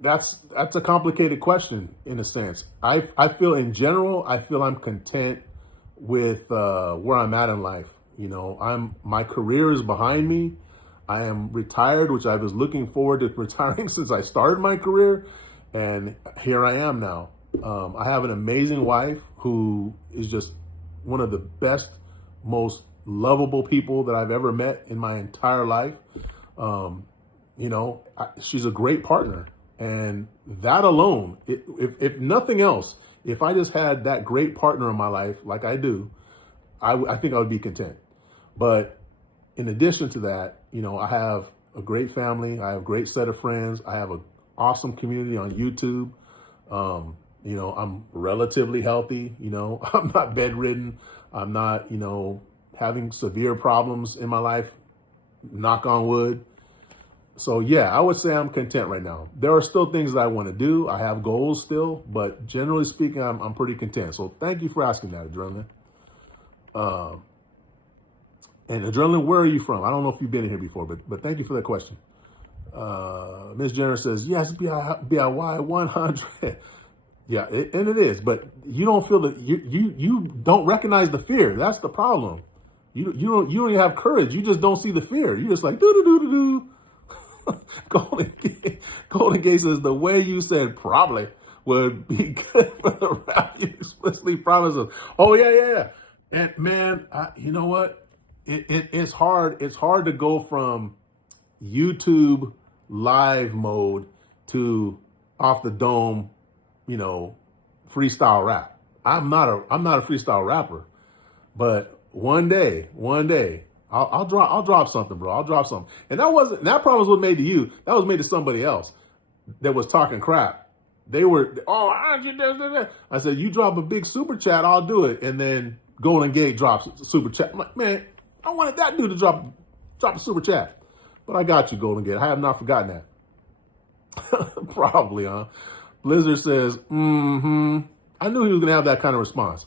That's a complicated question in a sense. I feel in general, I'm content with where I'm at in life. My career is behind me. I am retired, which I was looking forward to retiring since I started my career. And here I am now. I have an amazing wife who is just one of the best, most lovable people that I've ever met in my entire life. She's a great partner. And that alone, if nothing else, if I just had that great partner in my life, like I do, I think I would be content. But in addition to that, I have a great family. I have a great set of friends. I have an awesome community on YouTube. I'm relatively healthy. I'm not bedridden. I'm not, having severe problems in my life. Knock on wood. So yeah, I would say I'm content right now. There are still things that I want to do. I have goals still, but generally speaking, I'm pretty content. So thank you for asking that, Adrenaline. And Adrenaline, where are you from? I don't know if you've been in here before, but thank you for that question. Ms. Jenner says, yes, BIY 100. Yeah, and it is, but you don't feel that you don't recognize the fear. That's the problem. You don't even have courage. You just don't see the fear. You're just like, do. Golden Gate says, the way you said probably would be good for the rap you explicitly promised us. Oh, yeah. And man, you know what? It's hard. It's hard to go from YouTube live mode to off the dome, freestyle rap. I'm not a freestyle rapper, but one day, I'll drop something, bro. I'll drop something. And that promise was made to you. That was made to somebody else that was talking crap. They were, I said, you drop a big super chat, I'll do it. And then Golden Gate drops a super chat. I'm like, man, I wanted that dude to drop a super chat. But I got you, Golden Gate. I have not forgotten that. Probably, huh? Blizzard says, I knew he was going to have that kind of response.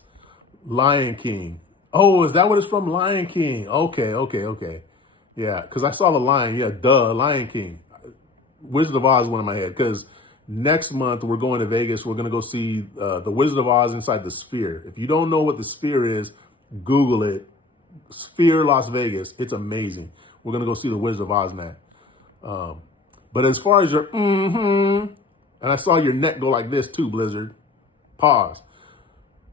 Lion King. Oh, is that what it's from? Lion King. Okay. Yeah, because I saw the lion. Yeah, Lion King. Wizard of Oz went in my head because next month we're going to Vegas. We're going to go see the Wizard of Oz inside the Sphere. If you don't know what the Sphere is, Google it. Sphere Las Vegas. It's amazing. We're going to go see the Wizard of Oz now. But as far as your and I saw your neck go like this too, Blizzard. Pause.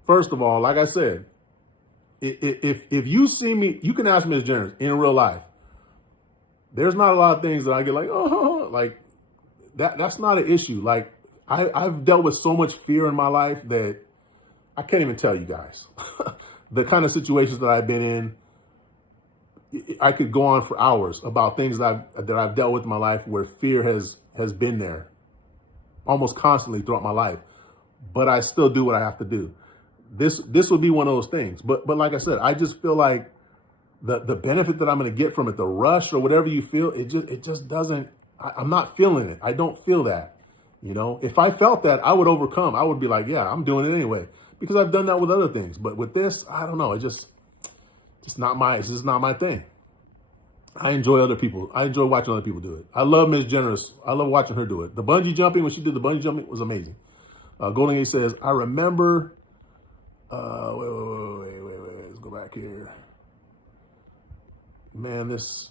First of all, like I said, if you see me, you can ask Ms. Jenner in real life. There's not a lot of things that I get like, like that. That's not an issue. Like I've dealt with so much fear in my life that I can't even tell you guys. The kind of situations that I've been in, I could go on for hours about things that I've dealt with in my life where fear has been there almost constantly throughout my life, but I still do what I have to do. This would be one of those things. But like I said, I just feel like the benefit that I'm going to get from it, the rush or whatever you feel, it just doesn't. I'm not feeling it. I don't feel that. You know, if I felt that, I would overcome. I would be like, yeah, I'm doing it anyway, because I've done that with other things. But with this, I don't know. It's just not my thing. I enjoy other people. I enjoy watching other people do it. I love Miss Generous. I love watching her do it. The bungee jumping, when she did the bungee jumping, was amazing. Golden Gate says, I remember. Wait. Let's go back here. Man, this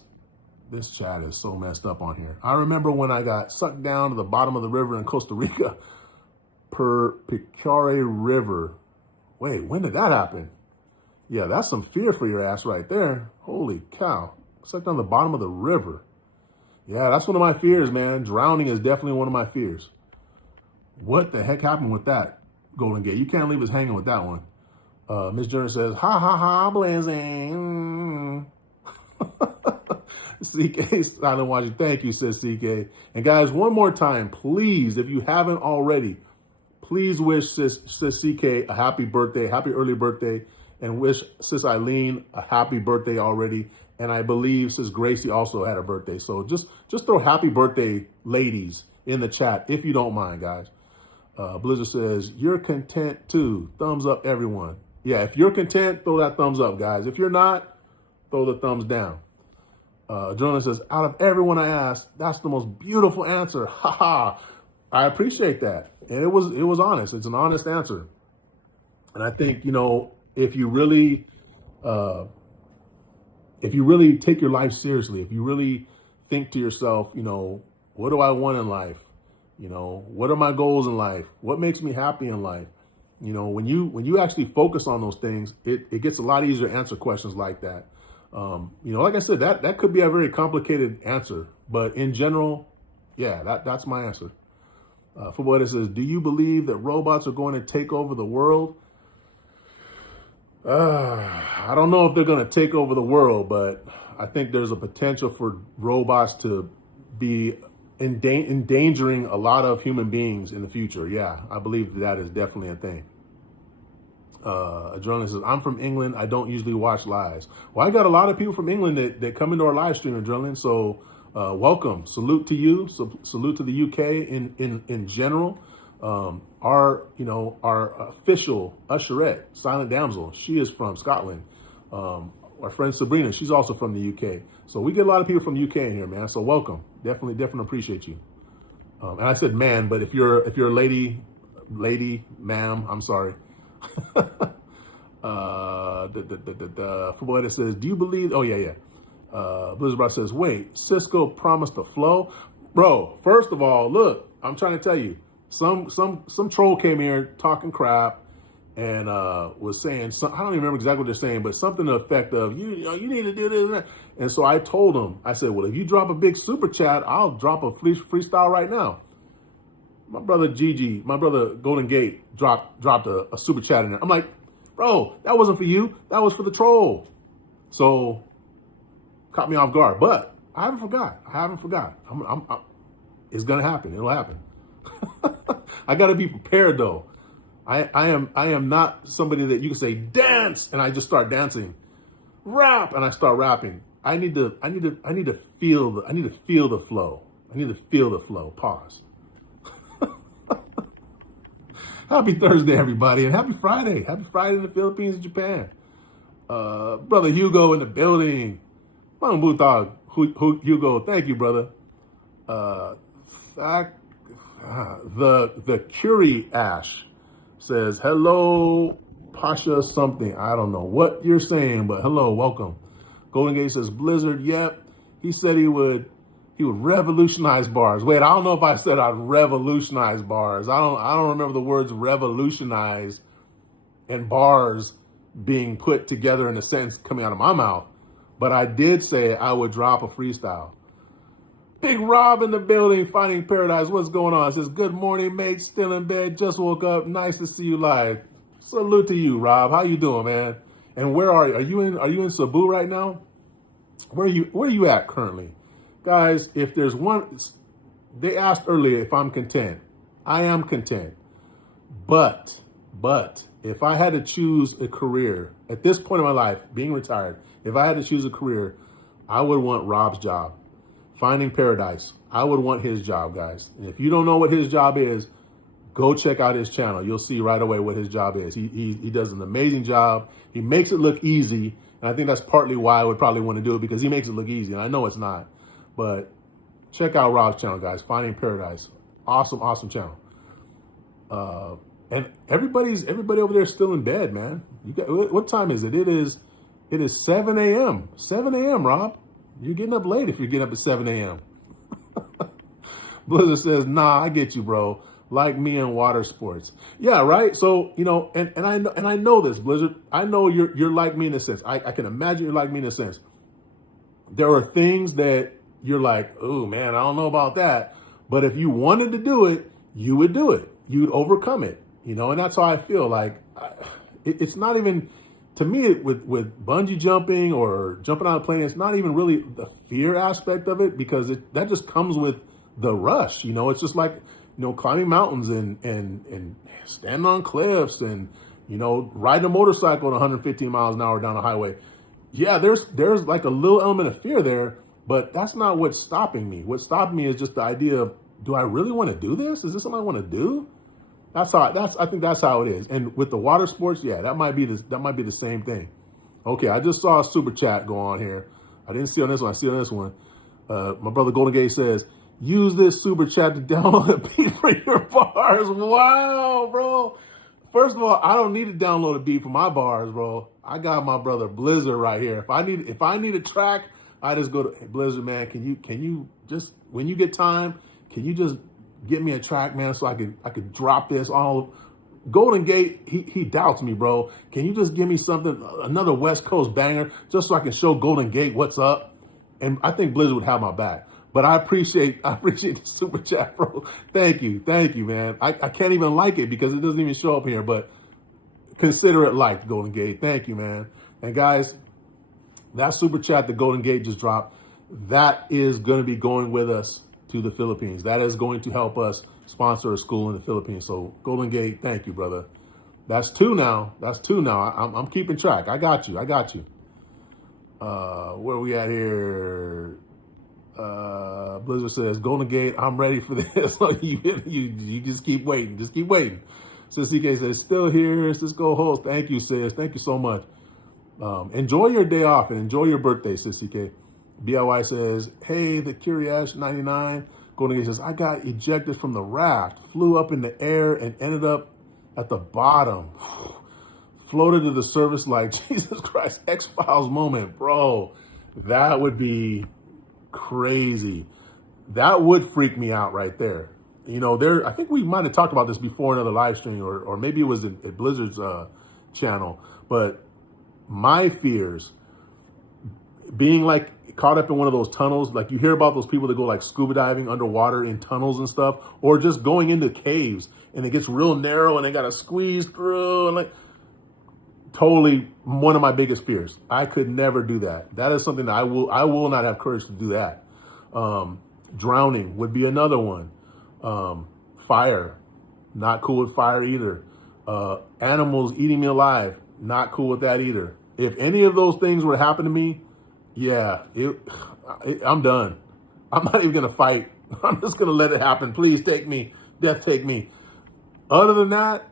chat is so messed up on here. I remember when I got sucked down to the bottom of the river in Costa Rica, per Picare River. Wait, when did that happen? Yeah, that's some fear for your ass right there. Holy cow. Sucked down the bottom of the river. Yeah, that's one of my fears, man. Drowning is definitely one of my fears. What the heck happened with that, Golden Gate? You can't leave us hanging with that one. Miss Jenner says, ha ha ha, blazing. CK silent watching. Thank you, says CK. And guys, one more time, please, if you haven't already, please wish sis CK a happy birthday, happy early birthday, and wish sis Eileen a happy birthday already. And I believe sis Gracie also had a birthday. So just throw happy birthday, ladies, in the chat, if you don't mind, guys. Blizzard says, you're content too. Thumbs up, everyone. Yeah, if you're content, throw that thumbs up, guys. If you're not, throw the thumbs down. Journalist says, out of everyone I asked, that's the most beautiful answer. Ha ha. I appreciate that. And it was honest. It's an honest answer. And I think, you know, if you really take your life seriously, if you really think to yourself, you know, what do I want in life? You know, what are my goals in life? What makes me happy in life? You know, when you actually focus on those things, it gets a lot easier to answer questions like that. You know, like I said, that could be a very complicated answer, but in general, yeah, that's my answer. Football Editor says, do you believe that robots are going to take over the world? I don't know if they're going to take over the world, but I think there's a potential for robots to be endangering a lot of human beings in the future. Yeah, I believe that is definitely a thing. A journalist says, I'm from England. I don't usually watch lives. Well, I got a lot of people from England that come into our live stream, Adrenaline. So welcome. Salute to you. Salute to the UK in general. Our official usherette, Silent Damsel, she is from Scotland. Our friend Sabrina, she's also from the UK. So we get a lot of people from the UK in here, man. So welcome. Definitely appreciate you. And I said man, but if you're a lady, ma'am, I'm sorry. Football Editor says, do you believe? Oh yeah. Blizzard Bro says, wait, Sisco promised to flow, bro. First of all, look, I'm trying to tell you, some troll came here talking crap and was saying I don't even remember exactly what they're saying, but something to the effect of you need to do this and that. And so I told him, I said, well, if you drop a big super chat, I'll drop a freestyle right now. My brother Gigi, my brother Golden Gate dropped a super chat in there. I'm like, bro, that wasn't for you. That was for the troll. So caught me off guard, but I haven't forgot. It's gonna happen. It'll happen. I gotta be prepared though. I am not somebody that you can say dance and I just start dancing, rap and I start rapping. I need to feel the flow. I need to feel the flow. Pause. Happy Thursday, everybody, and happy Friday. Happy Friday in the Philippines and Japan. Brother Hugo in the building. Hugo, thank you, brother. The Curie Ash says, hello, Pasha something. I don't know what you're saying, but hello, welcome. Golden Gate says, Blizzard, yep. He said he would revolutionize bars. Wait, I don't know if I said I'd revolutionize bars. I don't remember the words revolutionize and bars being put together in a sentence coming out of my mouth. But I did say I would drop a freestyle. Big Rob in the building, Finding Paradise. What's going on? Says, good morning, mate. Still in bed. Just woke up. Nice to see you live. Salute to you, Rob. How you doing, man? And where are you? Are you in Cebu right now? Where are you at currently? Guys, if there's one, they asked earlier if I'm content. I am content. But if I had to choose a career at this point in my life, being retired, if I had to choose a career, I would want Rob's job. Finding Paradise. I would want his job, guys. And if you don't know what his job is, go check out his channel. You'll see right away what his job is. He does an amazing job. He makes it look easy. And I think that's partly why I would probably want to do it, because he makes it look easy. And I know it's not. But check out Rob's channel, guys. Finding Paradise. Awesome, awesome channel. And everybody over there is still in bed, man. What time is it? It is 7 a.m. 7 a.m., Rob. You're getting up late if you're getting up at 7 a.m. Blizzard says, nah, I get you, bro. Like me in water sports. Yeah, right? So, you know, and I know this, Blizzard. I know you're like me in a sense. I can imagine you're like me in a sense. There are things that you're like, oh, man, I don't know about that. But if you wanted to do it, you would do it. You'd overcome it, you know, and that's how I feel. Like, it's not even, to me, with bungee jumping or jumping out of a plane, it's not even really the fear aspect of it, because that just comes with the rush. You know, it's just like, you know, climbing mountains and standing on cliffs and, you know, riding a motorcycle at 115 miles an hour down a highway. Yeah, there's like a little element of fear there, but that's not what's stopping me. What's stopping me is just the idea of, do I really want to do this? Is this something I want to do? I think that's how it is. And with the water sports, yeah, that might be the same thing. Okay, I just saw a super chat go on here. I didn't see on this one. I see on this one. My brother Golden Gate says, use this super chat to download a beat for your bars. Wow, bro. First of all, I don't need to download a beat for my bars, bro. I got my brother Blizzard right here. If I need a track, I just go to, hey, Blizzard, man. Can you just, when you get time, can you just get me a track, man, so I could drop this all. Golden Gate, he doubts me, bro. Can you just give me something, another West Coast banger, just so I can show Golden Gate what's up? And I think Blizzard would have my back. But I appreciate the super chat, bro. Thank you, man. I can't even like it because it doesn't even show up here, but consider it liked, Golden Gate. Thank you, man. And guys, that super chat that Golden Gate just dropped, that is going to be going with us to the Philippines. That is going to help us sponsor a school in the Philippines. So Golden Gate, thank you, brother. That's two now. I'm keeping track. I got you. Where are we at here? Blizzard says, Golden Gate, I'm ready for this. So you just keep waiting. Sis CK says, still here. Sisco host. Thank you, sis. Thank you so much. Enjoy your day off and enjoy your birthday, Sis CK. BIY says, hey, the Curiash 99. Golden Gate says, I got ejected from the raft, flew up in the air and ended up at the bottom. Floated to the surface like, Jesus Christ, X-Files moment, bro. That would be crazy. That would freak me out right there. You know, I think we might have talked about this before in another live stream, or maybe it was at Blizzard's channel, but my fears, being like caught up in one of those tunnels, like you hear about those people that go like scuba diving underwater in tunnels and stuff, or just going into caves and it gets real narrow and they got to squeeze through, and like, totally one of my biggest fears. I could never do that. That is something that I will not have courage to do that. Drowning would be another one. Fire, not cool with fire either. Animals eating me alive, not cool with that either. If any of those things were to happen to me, yeah, I'm done. I'm not even going to fight. I'm just going to let it happen. Please take me. Death take me. Other than that,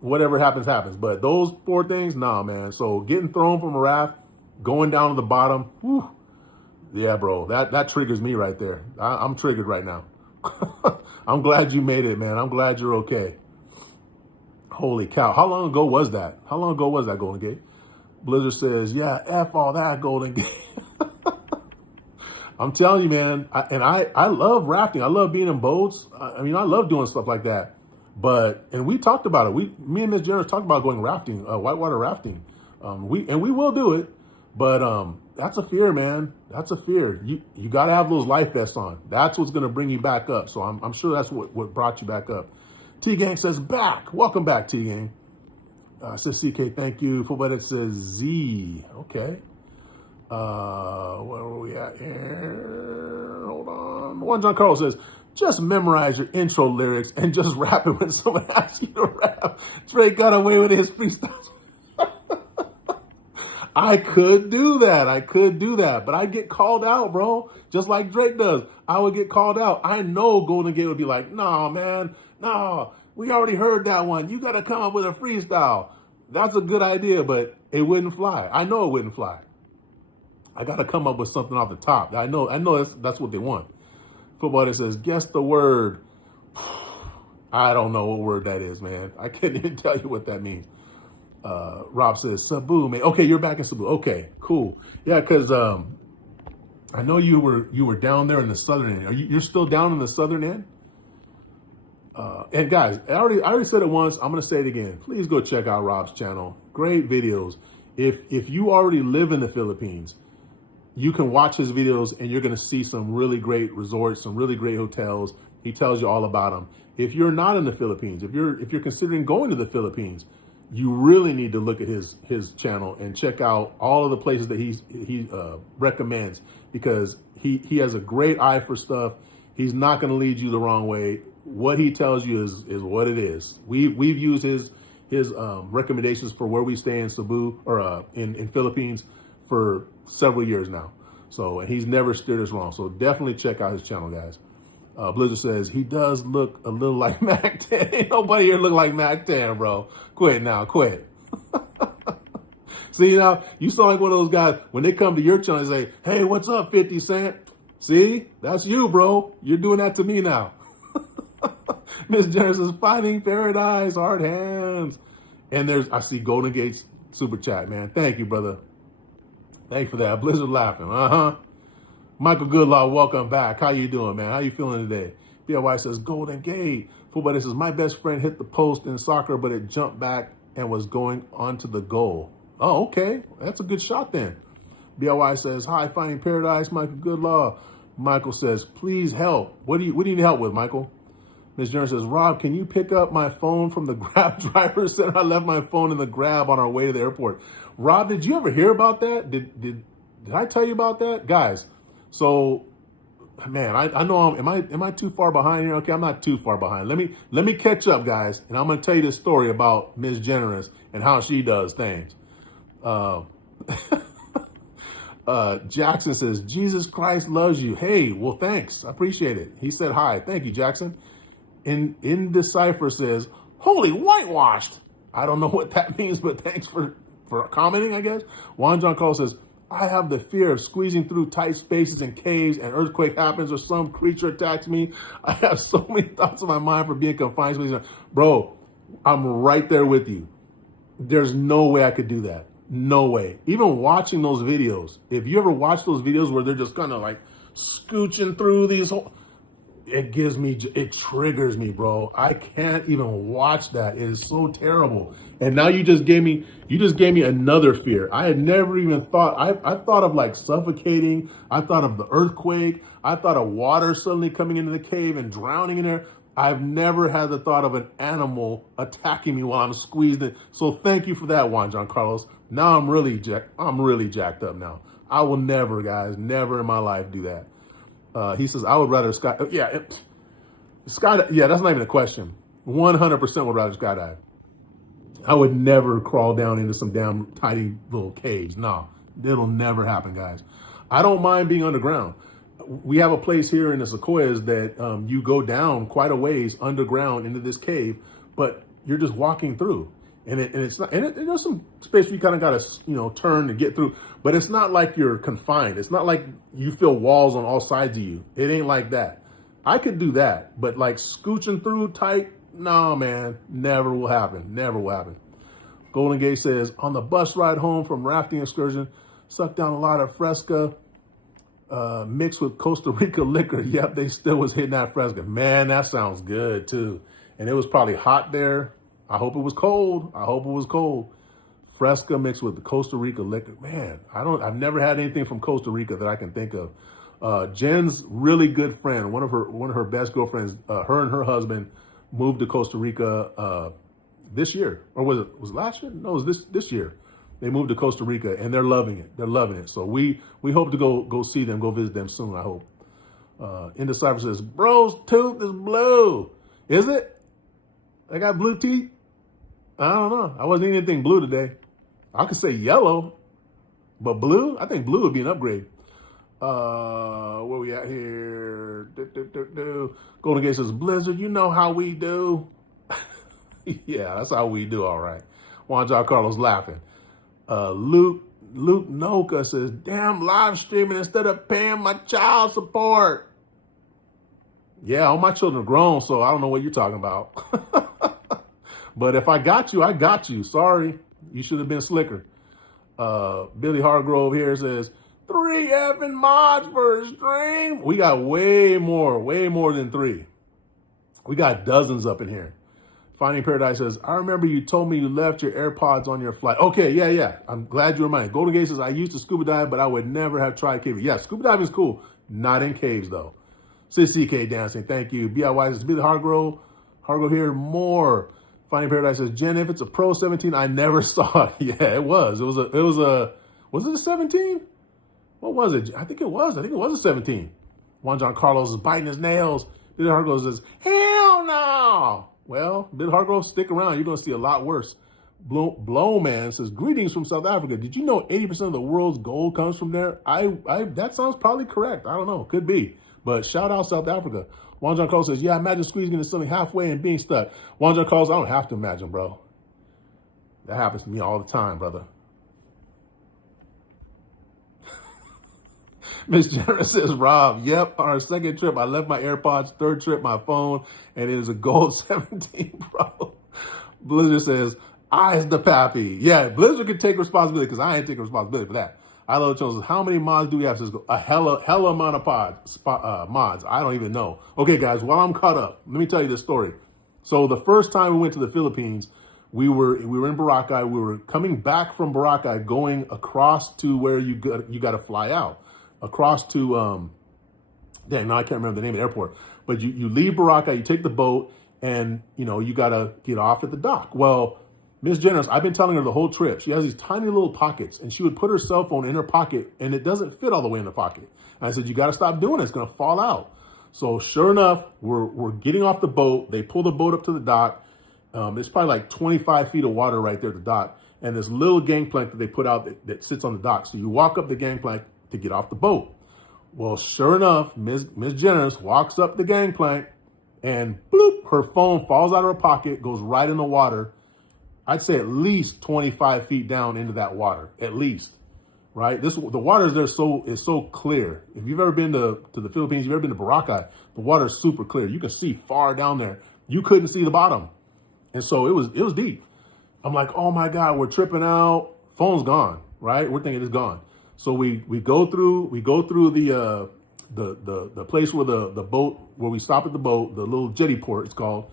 whatever happens, happens. But those four things, nah, man. So getting thrown from a raft, going down to the bottom, whew, yeah, bro, that triggers me right there. I'm triggered right now. I'm glad you made it, man. I'm glad you're okay. Holy cow. How long ago was that? Golden Gate? Blizzard says, yeah, F all that, Golden Gate. I'm telling you, man. I love rafting. I love being in boats. I mean, I love doing stuff like that. And we talked about it. Me and Miss Jenner talked about going rafting, whitewater rafting. We will do it. But that's a fear, man. That's a fear. You got to have those life vests on. That's what's going to bring you back up. So I'm sure that's what brought you back up. T-Gang says, back. Welcome back, T-Gang. Says CK, thank you. Football it says Z. Okay. Where are we at here? Hold on. One John Carlos says, just memorize your intro lyrics and just rap it when someone asks you to rap. Drake got away with his freestyle. I could do that. I could do that. But I get called out, bro. Just like Drake does. I would get called out. I know Golden Gate would be like, nah, man. Nah, we already heard that one. You got to come up with a freestyle. That's a good idea, but it wouldn't fly. I know it wouldn't fly. I got to come up with something off the top. I know that's what they want. Football that says, guess the word. I don't know what word that is, man. I can't even tell you what that means. Rob says, Sabu, man. Okay, you're back in Sabu. Okay, cool. Yeah, because I know you were down there in the southern end. You're still down in the southern end? And guys, I already said it once. I'm going to say it again. Please go check out Rob's channel. Great videos. If you already live in the Philippines, you can watch his videos and you're going to see some really great resorts, some really great hotels. He tells you all about them. If you're not in the Philippines, if you're considering going to the Philippines, you really need to look at his channel and check out all of the places that he recommends, because he has a great eye for stuff. He's not going to lead you the wrong way. What he tells you is what it is. We've used his recommendations for where we stay in Cebu or in Philippines for several years now. So, and he's never steered us wrong. So definitely check out his channel, guys. Blizzard says, he does look a little like Mac 10. Ain't nobody here look like Mac 10, bro. Quit now, quit. See, now, you sound like one of those guys, when they come to your channel and say, hey, what's up, 50 Cent? See, that's you, bro. You're doing that to me now. Miss Jenner says, fighting paradise, hard hands. And I see Golden Gate's super chat, man. Thank you, brother. Thank you for that. Blizzard laughing. Michael Goodlaw, welcome back. How you doing, man? How you feeling today? BLY says, Golden Gate. Football says, my best friend hit the post in soccer, but it jumped back and was going onto the goal. Oh, okay. That's a good shot then. BLY says, hi, finding paradise, Michael Goodlaw. Michael says, please help. What do you need help with, Michael? Ms. Jenner says, Rob, can you pick up my phone from the Grab driver center? I left my phone in the Grab on our way to the airport. Rob, did you ever hear about that? Did I tell you about that? Guys, so, man, I know am I too far behind here? Okay, I'm not too far behind. Let me catch up, guys, and I'm going to tell you this story about Ms. Generous and how she does things. Jackson says, Jesus Christ loves you. Hey, well, thanks. I appreciate it. He said hi. Thank you, Jackson. Indecipher says, holy whitewashed. I don't know what that means, but thanks for commenting, I guess. Juan John Carlos says, I have the fear of squeezing through tight spaces and caves, and earthquake happens or some creature attacks me. I have so many thoughts in my mind for being confined spaces. Bro, I'm right there with you. There's no way I could do that. No way. Even watching those videos, if you ever watch those videos where they're just kind of like scooching through these whole, it triggers me, bro. I can't even watch that. It is so terrible. And now you just gave me another fear. I had never even thought, I thought of like suffocating. I thought of the earthquake. I thought of water suddenly coming into the cave and drowning in there. I've never had the thought of an animal attacking me while I'm squeezed in. So thank you for that, Juan John Carlos. Now I'm really jacked up now. I will never, guys, never in my life do that. He says, I would rather skydive. Yeah, that's not even a question. 100% would rather skydive. I would never crawl down into some damn tiny little caves. No, it'll never happen, guys. I don't mind being underground. We have a place here in the Sequoias that you go down quite a ways underground into this cave, but you're just walking through. And there's some space you kind of got to, turn to get through, but it's not like you're confined. It's not like you feel walls on all sides of you. It ain't like that. I could do that, but like scooching through tight, no, man, never will happen. Never will happen. Golden Gate says, on the bus ride home from rafting excursion, sucked down a lot of Fresca, mixed with Costa Rica liquor. Yep, they still was hitting that Fresca. Man, that sounds good too. And it was probably hot there. I hope it was cold. I hope it was cold. Fresca mixed with the Costa Rica liquor. Man, I've never had anything from Costa Rica that I can think of. Jen's really good friend, one of her best girlfriends, her and her husband moved to Costa Rica this year. Or was it last year? No, it was this year. They moved to Costa Rica and they're loving it. They're loving it. So we hope to go see them, go visit them soon, I hope. Indecipher says, bro's tooth is blue. Is it? I got blue teeth? I don't know. I wasn't eating anything blue today. I could say yellow. But blue, I think blue would be an upgrade. Where we at here? Golden Gate says, Blizzard, you know how we do. Yeah, that's how we do, all right. Juan John Carlos laughing. Luke Noka says, damn, live streaming instead of paying my child support. Yeah, all my children are grown, so I don't know what you're talking about. But if I got you, I got you. Sorry, you should have been slicker. Billy Hargrove here says, 3 effing mods for a stream. We got way more than 3. We got dozens up in here. Finding Paradise says, I remember you told me you left your AirPods on your flight. Okay, yeah. I'm glad you reminded. Golden Gate says, I used to scuba dive, but I would never have tried caving. Yeah, scuba diving is cool. Not in caves, though. Sis CK dancing, thank you. BIY says, Billy Hargrove here, more. Finding Paradise says, Jen, if it's a Pro 17, I never saw it. Yeah, it was. Was it a 17? What was it? I think it was a 17. Juan John Carlos is biting his nails. Billy Hargrove says, hell no. Well, Billy Hargrove, stick around. You're going to see a lot worse. Blowman says, greetings from South Africa. Did you know 80% of the world's gold comes from there? That sounds probably correct. I don't know. Could be. But shout out South Africa. Juan John Carlos says, yeah, imagine squeezing into something halfway and being stuck. Juan John Carlos, I don't have to imagine, bro. That happens to me all the time, brother. Miss Jenner says, Rob, yep, on our second trip, I left my AirPods, third trip, my phone, and it is a gold 17, bro. Blizzard says, I's the pappy. Yeah, Blizzard can take responsibility because I ain't taking responsibility for that. I love Jones says, how many mods do we have? Cisco? A hella amount of mods. I don't even know. Okay, guys, while I'm caught up, let me tell you this story. So the first time we went to the Philippines, we were in Boracay. We were coming back from Boracay, going across to where you got to fly out. Across to, dang, now I can't remember the name of the airport. But you leave Boracay, you take the boat, and, you got to get off at the dock. Well, Miss Jenner, I've been telling her the whole trip. She has these tiny little pockets, and she would put her cell phone in her pocket, and it doesn't fit all the way in the pocket. And I said, you got to stop doing it. It's going to fall out. So sure enough, we're getting off the boat. They pull the boat up to the dock. It's probably like 25 feet of water right there at the dock. And this little gangplank that they put out that sits on the dock. So you walk up the gangplank to get off the boat. Well, sure enough, Miss Jenner walks up the gangplank, and bloop, her phone falls out of her pocket, goes right in the water. I'd say at least 25 feet down into that water, at least, right? The water is there is so clear. If you've ever been to the Philippines, you've ever been to Boracay, the water is super clear. You can see far down there. You couldn't see the bottom. And so it was deep. I'm like, oh my God, we're tripping out. Phone's gone, right? We're thinking it's gone. So we go through the place where the boat, where we stop at the boat, the little jetty port it's called.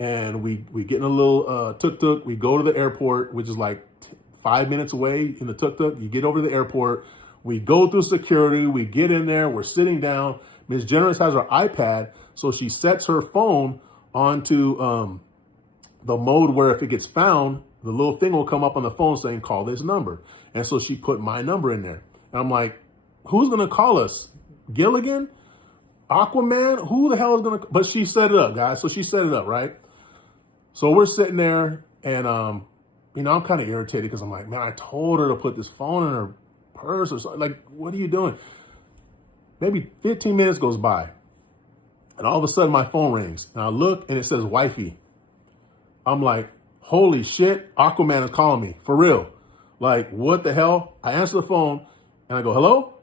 And we get in a little tuk-tuk. We go to the airport, which is like 5 minutes away in the tuk-tuk. You get over to the airport. We go through security. We get in there. We're sitting down. Ms. Generous has her iPad, so she sets her phone onto the mode where if it gets found, the little thing will come up on the phone saying, call this number. And so she put my number in there. And I'm like, who's going to call us? Gilligan? Aquaman? Who the hell is going to? But she set it up, guys. So she set it up, right? So we're sitting there, and, I'm kind of irritated because I'm like, man, I told her to put this phone in her purse or something. Like, what are you doing? Maybe 15 minutes goes by, and all of a sudden my phone rings. And I look, and it says wifey. I'm like, holy shit, Aquaman is calling me, for real. Like, what the hell? I answer the phone, and I go, hello?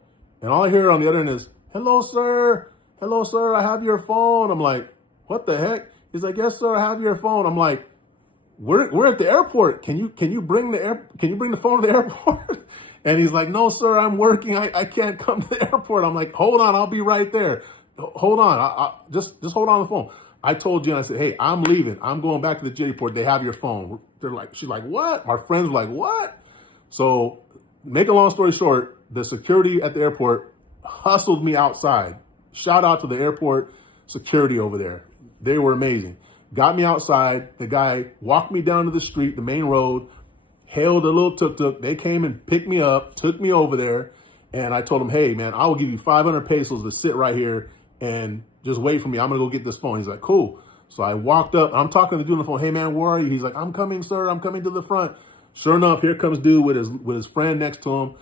And all I hear on the other end is, hello, sir. Hello, sir, I have your phone. I'm like, what the heck? He's like, yes, sir, I have your phone. I'm like, we're at the airport. Can you bring the phone to the airport? And he's like, no, sir, I'm working. I can't come to the airport. I'm like, hold on, I'll be right there. Hold on, I just hold on the phone. I told you, and I said, hey, I'm leaving. I'm going back to the jetty port. They have your phone. She's like, what? My friends were like, what? So, make a long story short, the security at the airport hustled me outside. Shout out to the airport security over there. They were amazing. Got me outside. The guy walked me down to the street, the main road, hailed a little tuk-tuk. They came and picked me up, took me over there. And I told him, hey, man, I will give you 500 pesos to sit right here and just wait for me. I'm going to go get this phone. He's like, cool. So I walked up. I'm talking to the dude on the phone. Hey, man, where are you? He's like, I'm coming, sir. I'm coming to the front. Sure enough, here comes dude with his friend next to him.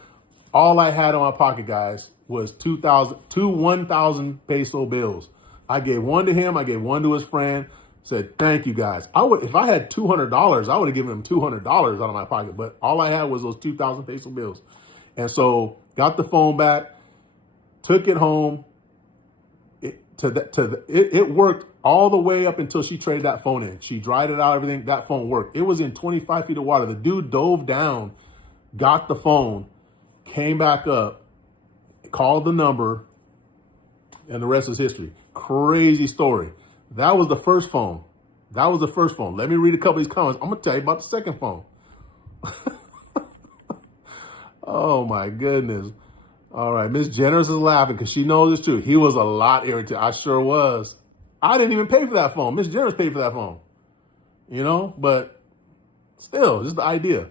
All I had in my pocket, guys, was 1,000 peso bills. I gave one to him. I gave one to his friend. Said, thank you, guys. If I had $200, I would have given him $200 out of my pocket. But all I had was those 2,000 peso bills. And so got the phone back, took it home. It worked all the way up until she traded that phone in. She dried it out, everything. That phone worked. It was in 25 feet of water. The dude dove down, got the phone, came back up, called the number, and the rest is history. Crazy story. That was the first phone. Let me read a couple of these comments. I'm going to tell you about the second phone. Oh, my goodness. All right. Miss Generous is laughing because she knows it's true. He was a lot irritated. I sure was. I didn't even pay for that phone. Miss Generous paid for that phone. But still, just the idea.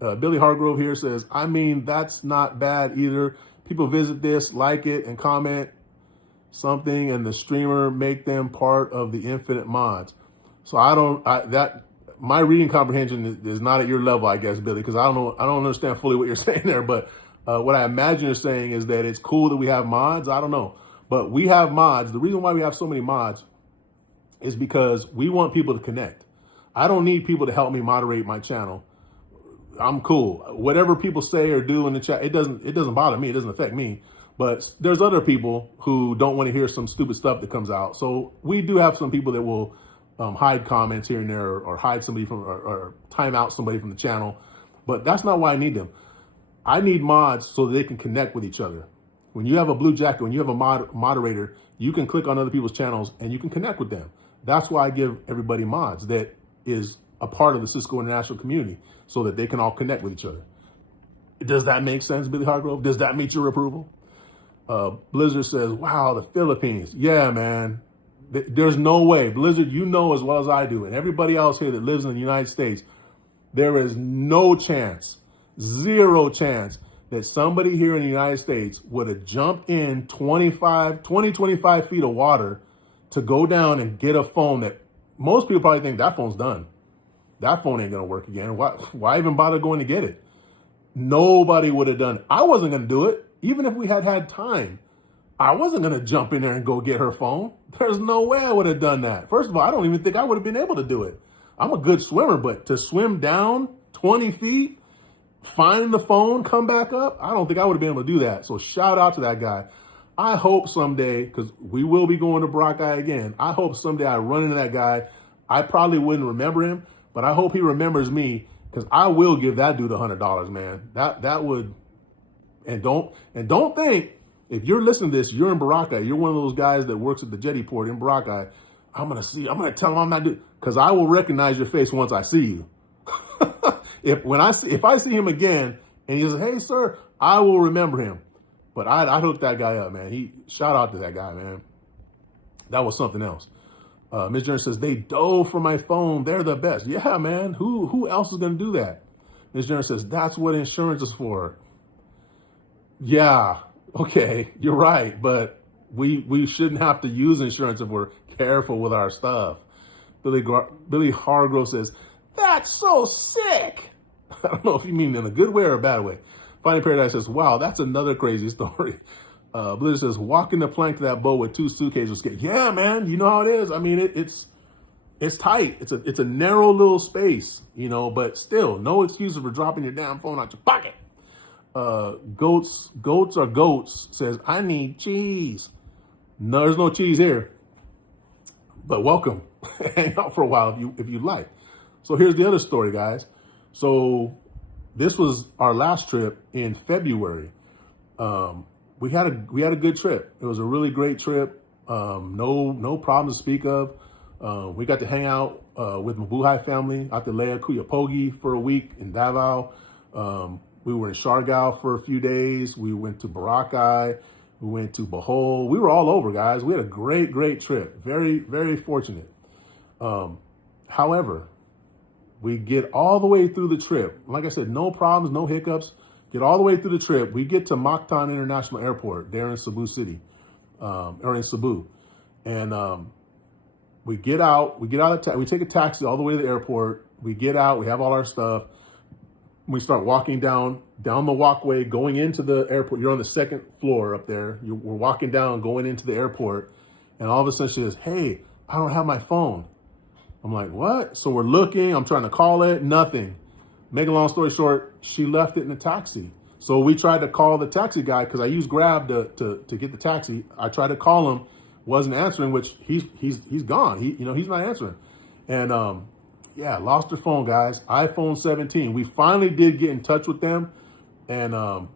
Billy Hargrove here says, I mean, that's not bad either. People visit this, like it, and comment something, and the streamer make them part of the infinite mods. So my reading comprehension is not at your level, I guess, Billy, because I don't understand fully what you're saying there. But what I imagine you're saying is that it's cool that we have mods. I don't know, but we have mods. The reason why we have so many mods is because we want people to connect. I don't need people to help me moderate my channel. I'm cool. Whatever people say or do in the chat, it doesn't bother me. It doesn't affect me. But there's other people who don't want to hear some stupid stuff that comes out. So we do have some people that will hide comments here and there, or hide somebody from, or time out somebody from the channel. But that's not why I need them. I need mods so that they can connect with each other. When you have a blue jacket, when you have a moderator, you can click on other people's channels and you can connect with them. That's why I give everybody mods that is a part of the Sisco International community, so that they can all connect with each other. Does that make sense, Billy Hargrove? Does that meet your approval? Blizzard says, wow, the Philippines. Yeah, man. There's no way. Blizzard, you know as well as I do, and everybody else here that lives in the United States, there is no chance, zero chance, that somebody here in the United States would have jumped in 20, 25 feet of water to go down and get a phone that most people probably think that phone's done. That phone ain't going to work again. Why even bother going to get it? Nobody would have done it. I wasn't going to do it. Even if we had time, I wasn't going to jump in there and go get her phone. There's no way I would have done that. First of all, I don't even think I would have been able to do it. I'm a good swimmer, but to swim down 20 feet, find the phone, come back up, I don't think I would have been able to do that. So shout out to that guy. I hope someday, because we will be going to Boracay again, I hope someday I run into that guy. I probably wouldn't remember him, but I hope he remembers me, because I will give that dude $100, man. That would, and don't think, if you're listening to this, you're in Boracay, you're one of those guys that works at the jetty port in Boracay, I'm gonna tell him I'm not doing, because I will recognize your face once I see you. If I see him again and he says, hey sir, I will remember him. But I'd hook that guy up, man. Shout out to that guy, man. That was something else. Ms. Jones says, they dove for my phone. They're the best. Yeah, man. Who else is going to do that? Ms. Jones says, that's what insurance is for. Yeah, okay, you're right. But we shouldn't have to use insurance if we're careful with our stuff. Billy Hargrove says, that's so sick. I don't know if you mean in a good way or a bad way. Finding Paradise says, wow, that's another crazy story. Blizzard says, walking the plank to that boat with 2 suitcases. Yeah, man, you know how it is. I mean, it's tight. It's a narrow little space, but still, no excuses for dropping your damn phone out your pocket. Goats says, I need cheese. No, there's no cheese here. But welcome. Hang out for a while if you'd like. So here's the other story, guys. So this was our last trip in February. We had a good trip. It was a really great trip. No problems to speak of. We got to hang out with Mabuhay family out to Lea Kuyapogi for a week in Davao. We were in Siargao for a few days. We went to Boracay. We went to Bohol. We were all over, guys. We had a great trip. Very, very fortunate. However, we get all the way through the trip. Like I said, no problems, no hiccups. Get all the way through the trip. We get to Mactan International Airport there in Cebu City, or in Cebu. And we get out. We take a taxi all the way to the airport. We get out. We have all our stuff. we start walking down the walkway, going into the airport. You're on the second floor up there. We're walking down, going into the airport. And all of a sudden she says, hey, I don't have my phone. I'm like, what? So we're looking, I'm trying to call it, nothing. Make a long story short, she left it in the taxi. So we tried to call the taxi guy because I used Grab to get the taxi. I tried to call him, wasn't answering, which he's gone. He's not answering. And yeah, lost her phone, guys. iPhone 17. We finally did get in touch with them, and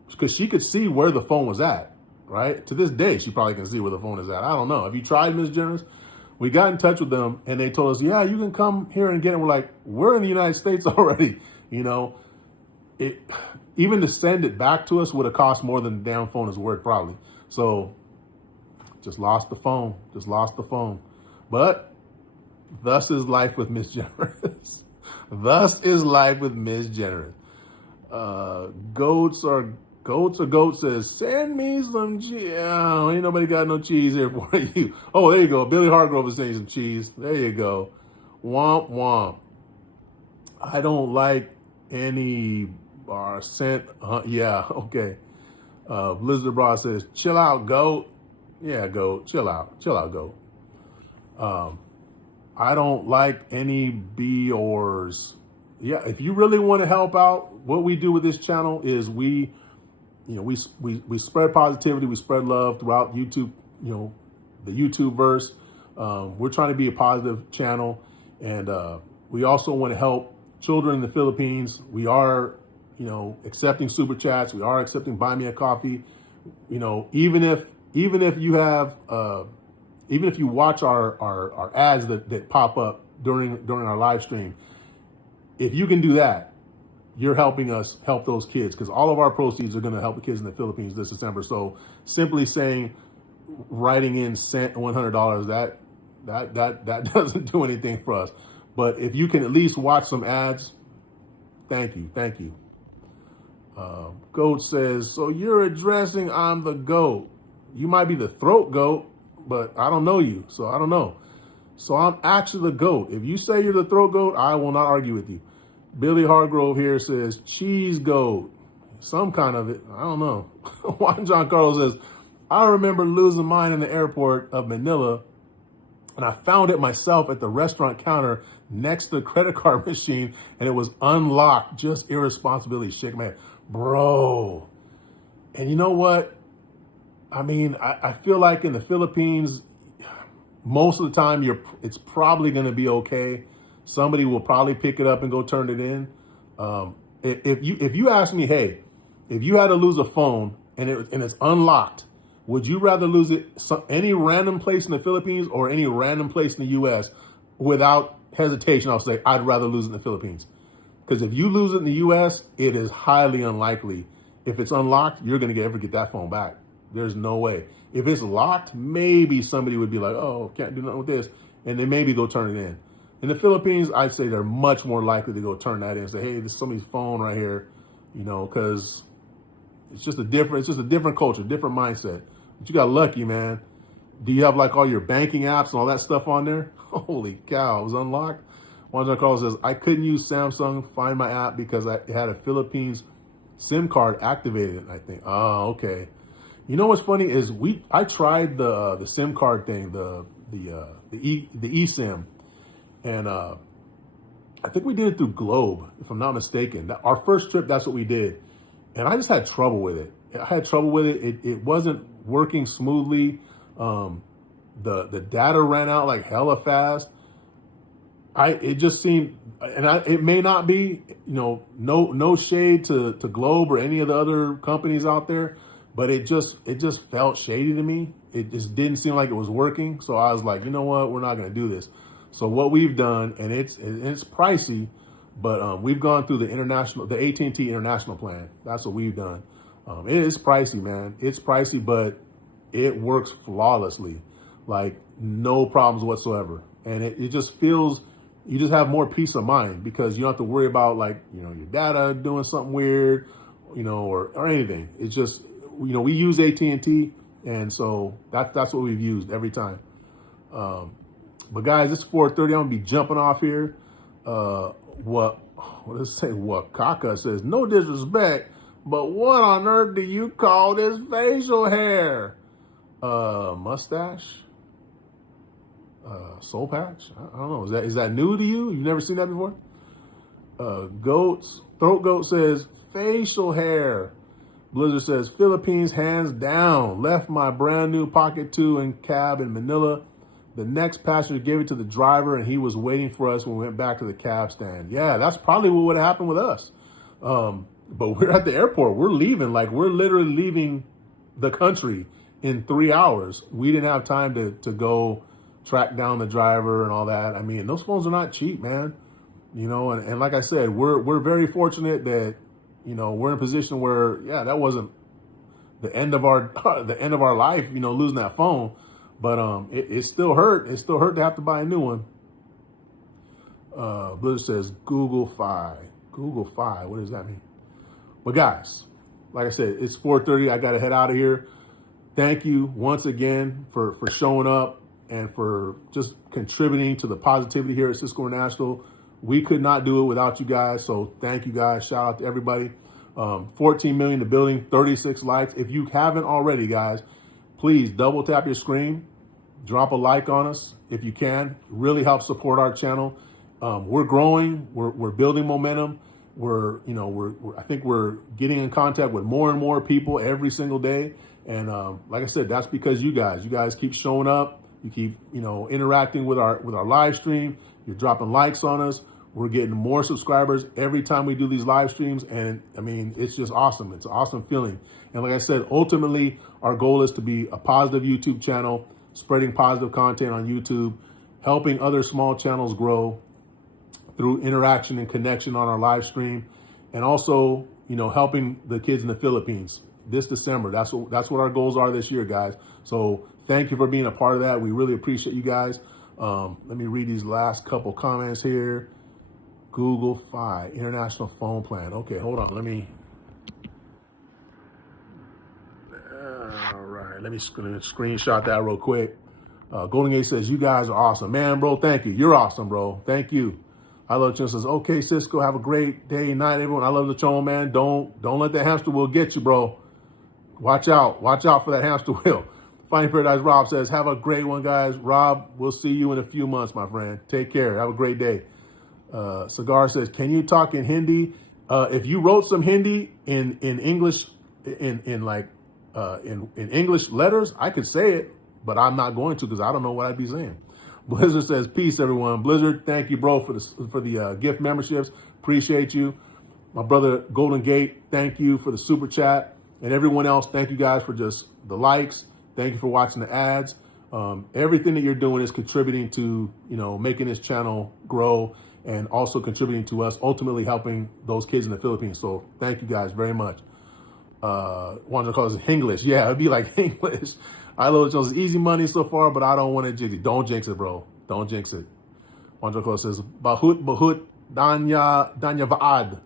because she could see where the phone was at, right? To this day, she probably can see where the phone is at. I don't know. Have you tried, Ms. Generous? We got in touch with them, and they told us, yeah, you can come here and get it. We're like, we're in the United States already. Even to send it back to us would have cost more than the damn phone is worth, probably. So just lost the phone. But thus is life with Miss Generous. Thus is life with Miss Generous. Goats says, send me some cheese. Oh, ain't nobody got no cheese here for you. Oh, there you go. Billy Hargrove is saying some cheese. There you go. Womp womp. I don't like any scent. Yeah, okay. Blizzard Bra says, chill out, goat. Yeah, goat. Chill out, goat. I don't like any Bors. Yeah, if you really want to help out, what we do with this channel is we spread positivity, we spread love throughout YouTube, the YouTube verse. We're trying to be a positive channel, and we also want to help children in the Philippines. We are, accepting super chats. We are accepting buy me a coffee. Even if you have, even if you watch our ads that pop up during our live stream, if you can do that, you're helping us help those kids, because all of our proceeds are going to help the kids in the Philippines this December. So simply saying, writing in sent $100, that doesn't do anything for us. But if you can at least watch some ads, thank you. Goat says, so you're addressing I'm the goat. You might be the throat goat, but I don't know you, so I don't know. So I'm actually the goat. If you say you're the throat goat, I will not argue with you. Billy Hargrove here says, cheese goat. Some kind of it. I don't know. Juan John Carlos says, I remember losing mine in the airport of Manila, and I found it myself at the restaurant counter next to the credit card machine, and it was unlocked. Just irresponsibility. Shake man. Bro. And you know what? I mean, I feel like in the Philippines, most of the time it's probably going to be okay. Somebody will probably pick it up and go turn it in. If you ask me, hey, if you had to lose a phone and it's unlocked, would you rather lose it any random place in the Philippines or any random place in the U.S.? Without hesitation, I'll say I'd rather lose it in the Philippines. Because if you lose it in the U.S., it is highly unlikely. If it's unlocked, you're going to ever get that phone back. There's no way. If it's locked, maybe somebody would be like, oh, can't do nothing with this. And then maybe they'll turn it in. In the Philippines, I'd say they're much more likely to go turn that in and say, hey, this is somebody's phone right here, because it's just a different culture, different mindset. But you got lucky, man. Do you have like all your banking apps and all that stuff on there? Holy cow, it was unlocked. One of Carlos says, I couldn't use Samsung Find My app because it had a Philippines SIM card activated, I think. Oh, okay. You know what's funny is I tried the SIM card thing, the eSIM, and I think we did it through Globe, if I'm not mistaken. Our first trip, that's what we did, and I just had trouble with it. It wasn't working smoothly. The data ran out like hella fast. It just seemed, and it may not be, no shade to Globe or any of the other companies out there, but it just felt shady to me. It just didn't seem like it was working. So I was like, you know what, we're not going to do this. So what we've done, and it's pricey, but we've gone through the AT&T international plan. That's what we've done. It is pricey, man. It's pricey, but it works flawlessly, like no problems whatsoever. And it just feels, you just have more peace of mind because you don't have to worry about your data doing something weird, or anything. It's just, we use AT&T, and so that's what we've used every time. But guys, it's 4:30. I'm gonna be jumping off here. what does it say? Wakaka says, no disrespect, but what on earth do you call this facial hair? Mustache? Soul patch? I don't know. Is that new to you? You've never seen that before? Throat Goat says, facial hair. Blizzard says, Philippines hands down. Left my brand new Pocket 2 in cab in Manila. The next passenger gave it to the driver and he was waiting for us when we went back to the cab stand. Yeah, that's probably what would have happened with us. But we're at the airport. We're leaving. Like, we're literally leaving the country in 3 hours. We didn't have time to go track down the driver and all that. I mean, those phones are not cheap, man. You know, and like I said, we're very fortunate that, you know, we're in a position where, yeah, that wasn't the end of our life, you know, losing that phone. But it still hurt. It still hurt to have to buy a new one. Blizzard says Google Fi. Google Fi. What does that mean? But guys, like I said, it's 4:30. I got to head out of here. Thank you once again for showing up and for just contributing to the positivity here at Sisco International. We could not do it without you guys. So thank you guys. Shout out to everybody. 14 million to building, 36 likes. If you haven't already, guys, please double tap your screen. Drop a like on us if you can. Really help support our channel. We're growing. We're building momentum. I think we're getting in contact with more and more people every single day. And like I said, that's because you guys keep showing up. You keep, interacting with our live stream. You're dropping likes on us. We're getting more subscribers every time we do these live streams. And I mean, it's just awesome. It's an awesome feeling. And like I said, ultimately, our goal is to be a positive YouTube channel, spreading positive content on YouTube, helping other small channels grow through interaction and connection on our live stream, and also, helping the kids in the Philippines this December. That's what our goals are this year, guys. So thank you for being a part of that. We really appreciate you guys. Let me read these last couple comments here. Google Fi, international phone plan. Okay, hold on. All right, let me screenshot that real quick. Golden Gate says, you guys are awesome. Man, bro, thank you. You're awesome, bro. Thank you. I love Lechon says, okay, Cisco, have a great day, night, everyone. I love Lechon, man. Don't let that hamster wheel get you, bro. Watch out. Watch out for that hamster wheel. Finding Paradise Rob says, have a great one, guys. Rob, we'll see you in a few months, my friend. Take care. Have a great day. Cigar says, can you talk in Hindi? If you wrote some Hindi in English, in English letters, I could say it, but I'm not going to because I don't know what I'd be saying. Blizzard says, peace, everyone. Blizzard, thank you, bro, for the gift memberships. Appreciate you. My brother Golden Gate, thank you for the super chat. And everyone else, thank you guys for just the likes. Thank you for watching the ads. Everything that you're doing is contributing to, making this channel grow and also contributing to us ultimately helping those kids in the Philippines. So thank you guys very much. One of calls it English. Yeah, it'd be like English. I love it. It's easy money so far, but I don't want to jinx it. Don't jinx it, bro. Don't jinx it. One says, Bahut Danya Vaad.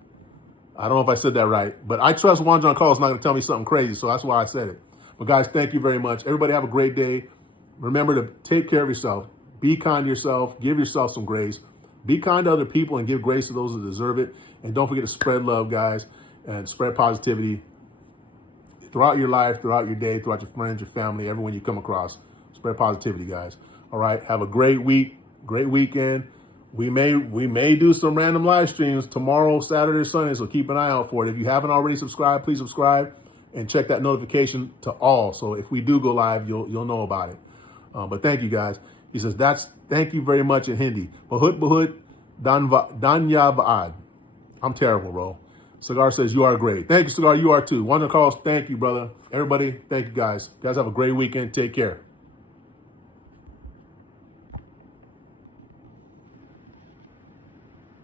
I don't know if I said that right, but I trust Juan John Carlos not going to tell me something crazy, so that's why I said it. But guys, thank you very much. Everybody have a great day. Remember to take care of yourself. Be kind to yourself. Give yourself some grace. Be kind to other people and give grace to those that deserve it. And don't forget to spread love, guys, and spread positivity throughout your life, throughout your day, throughout your friends, your family, everyone you come across. Spread positivity, guys. All right. Have a great week, great weekend. We may do some random live streams tomorrow, Saturday, or Sunday, so keep an eye out for it. If you haven't already subscribed, please subscribe and check that notification to all. So if we do go live, you'll know about it. But thank you, guys. He says, thank you very much in Hindi. Bahut Danya Vaad. I'm terrible, bro. Cigar says, you are great. Thank you, Cigar. You are too. Wonder Carlos, thank you, brother. Everybody, thank you, guys. You guys have a great weekend. Take care.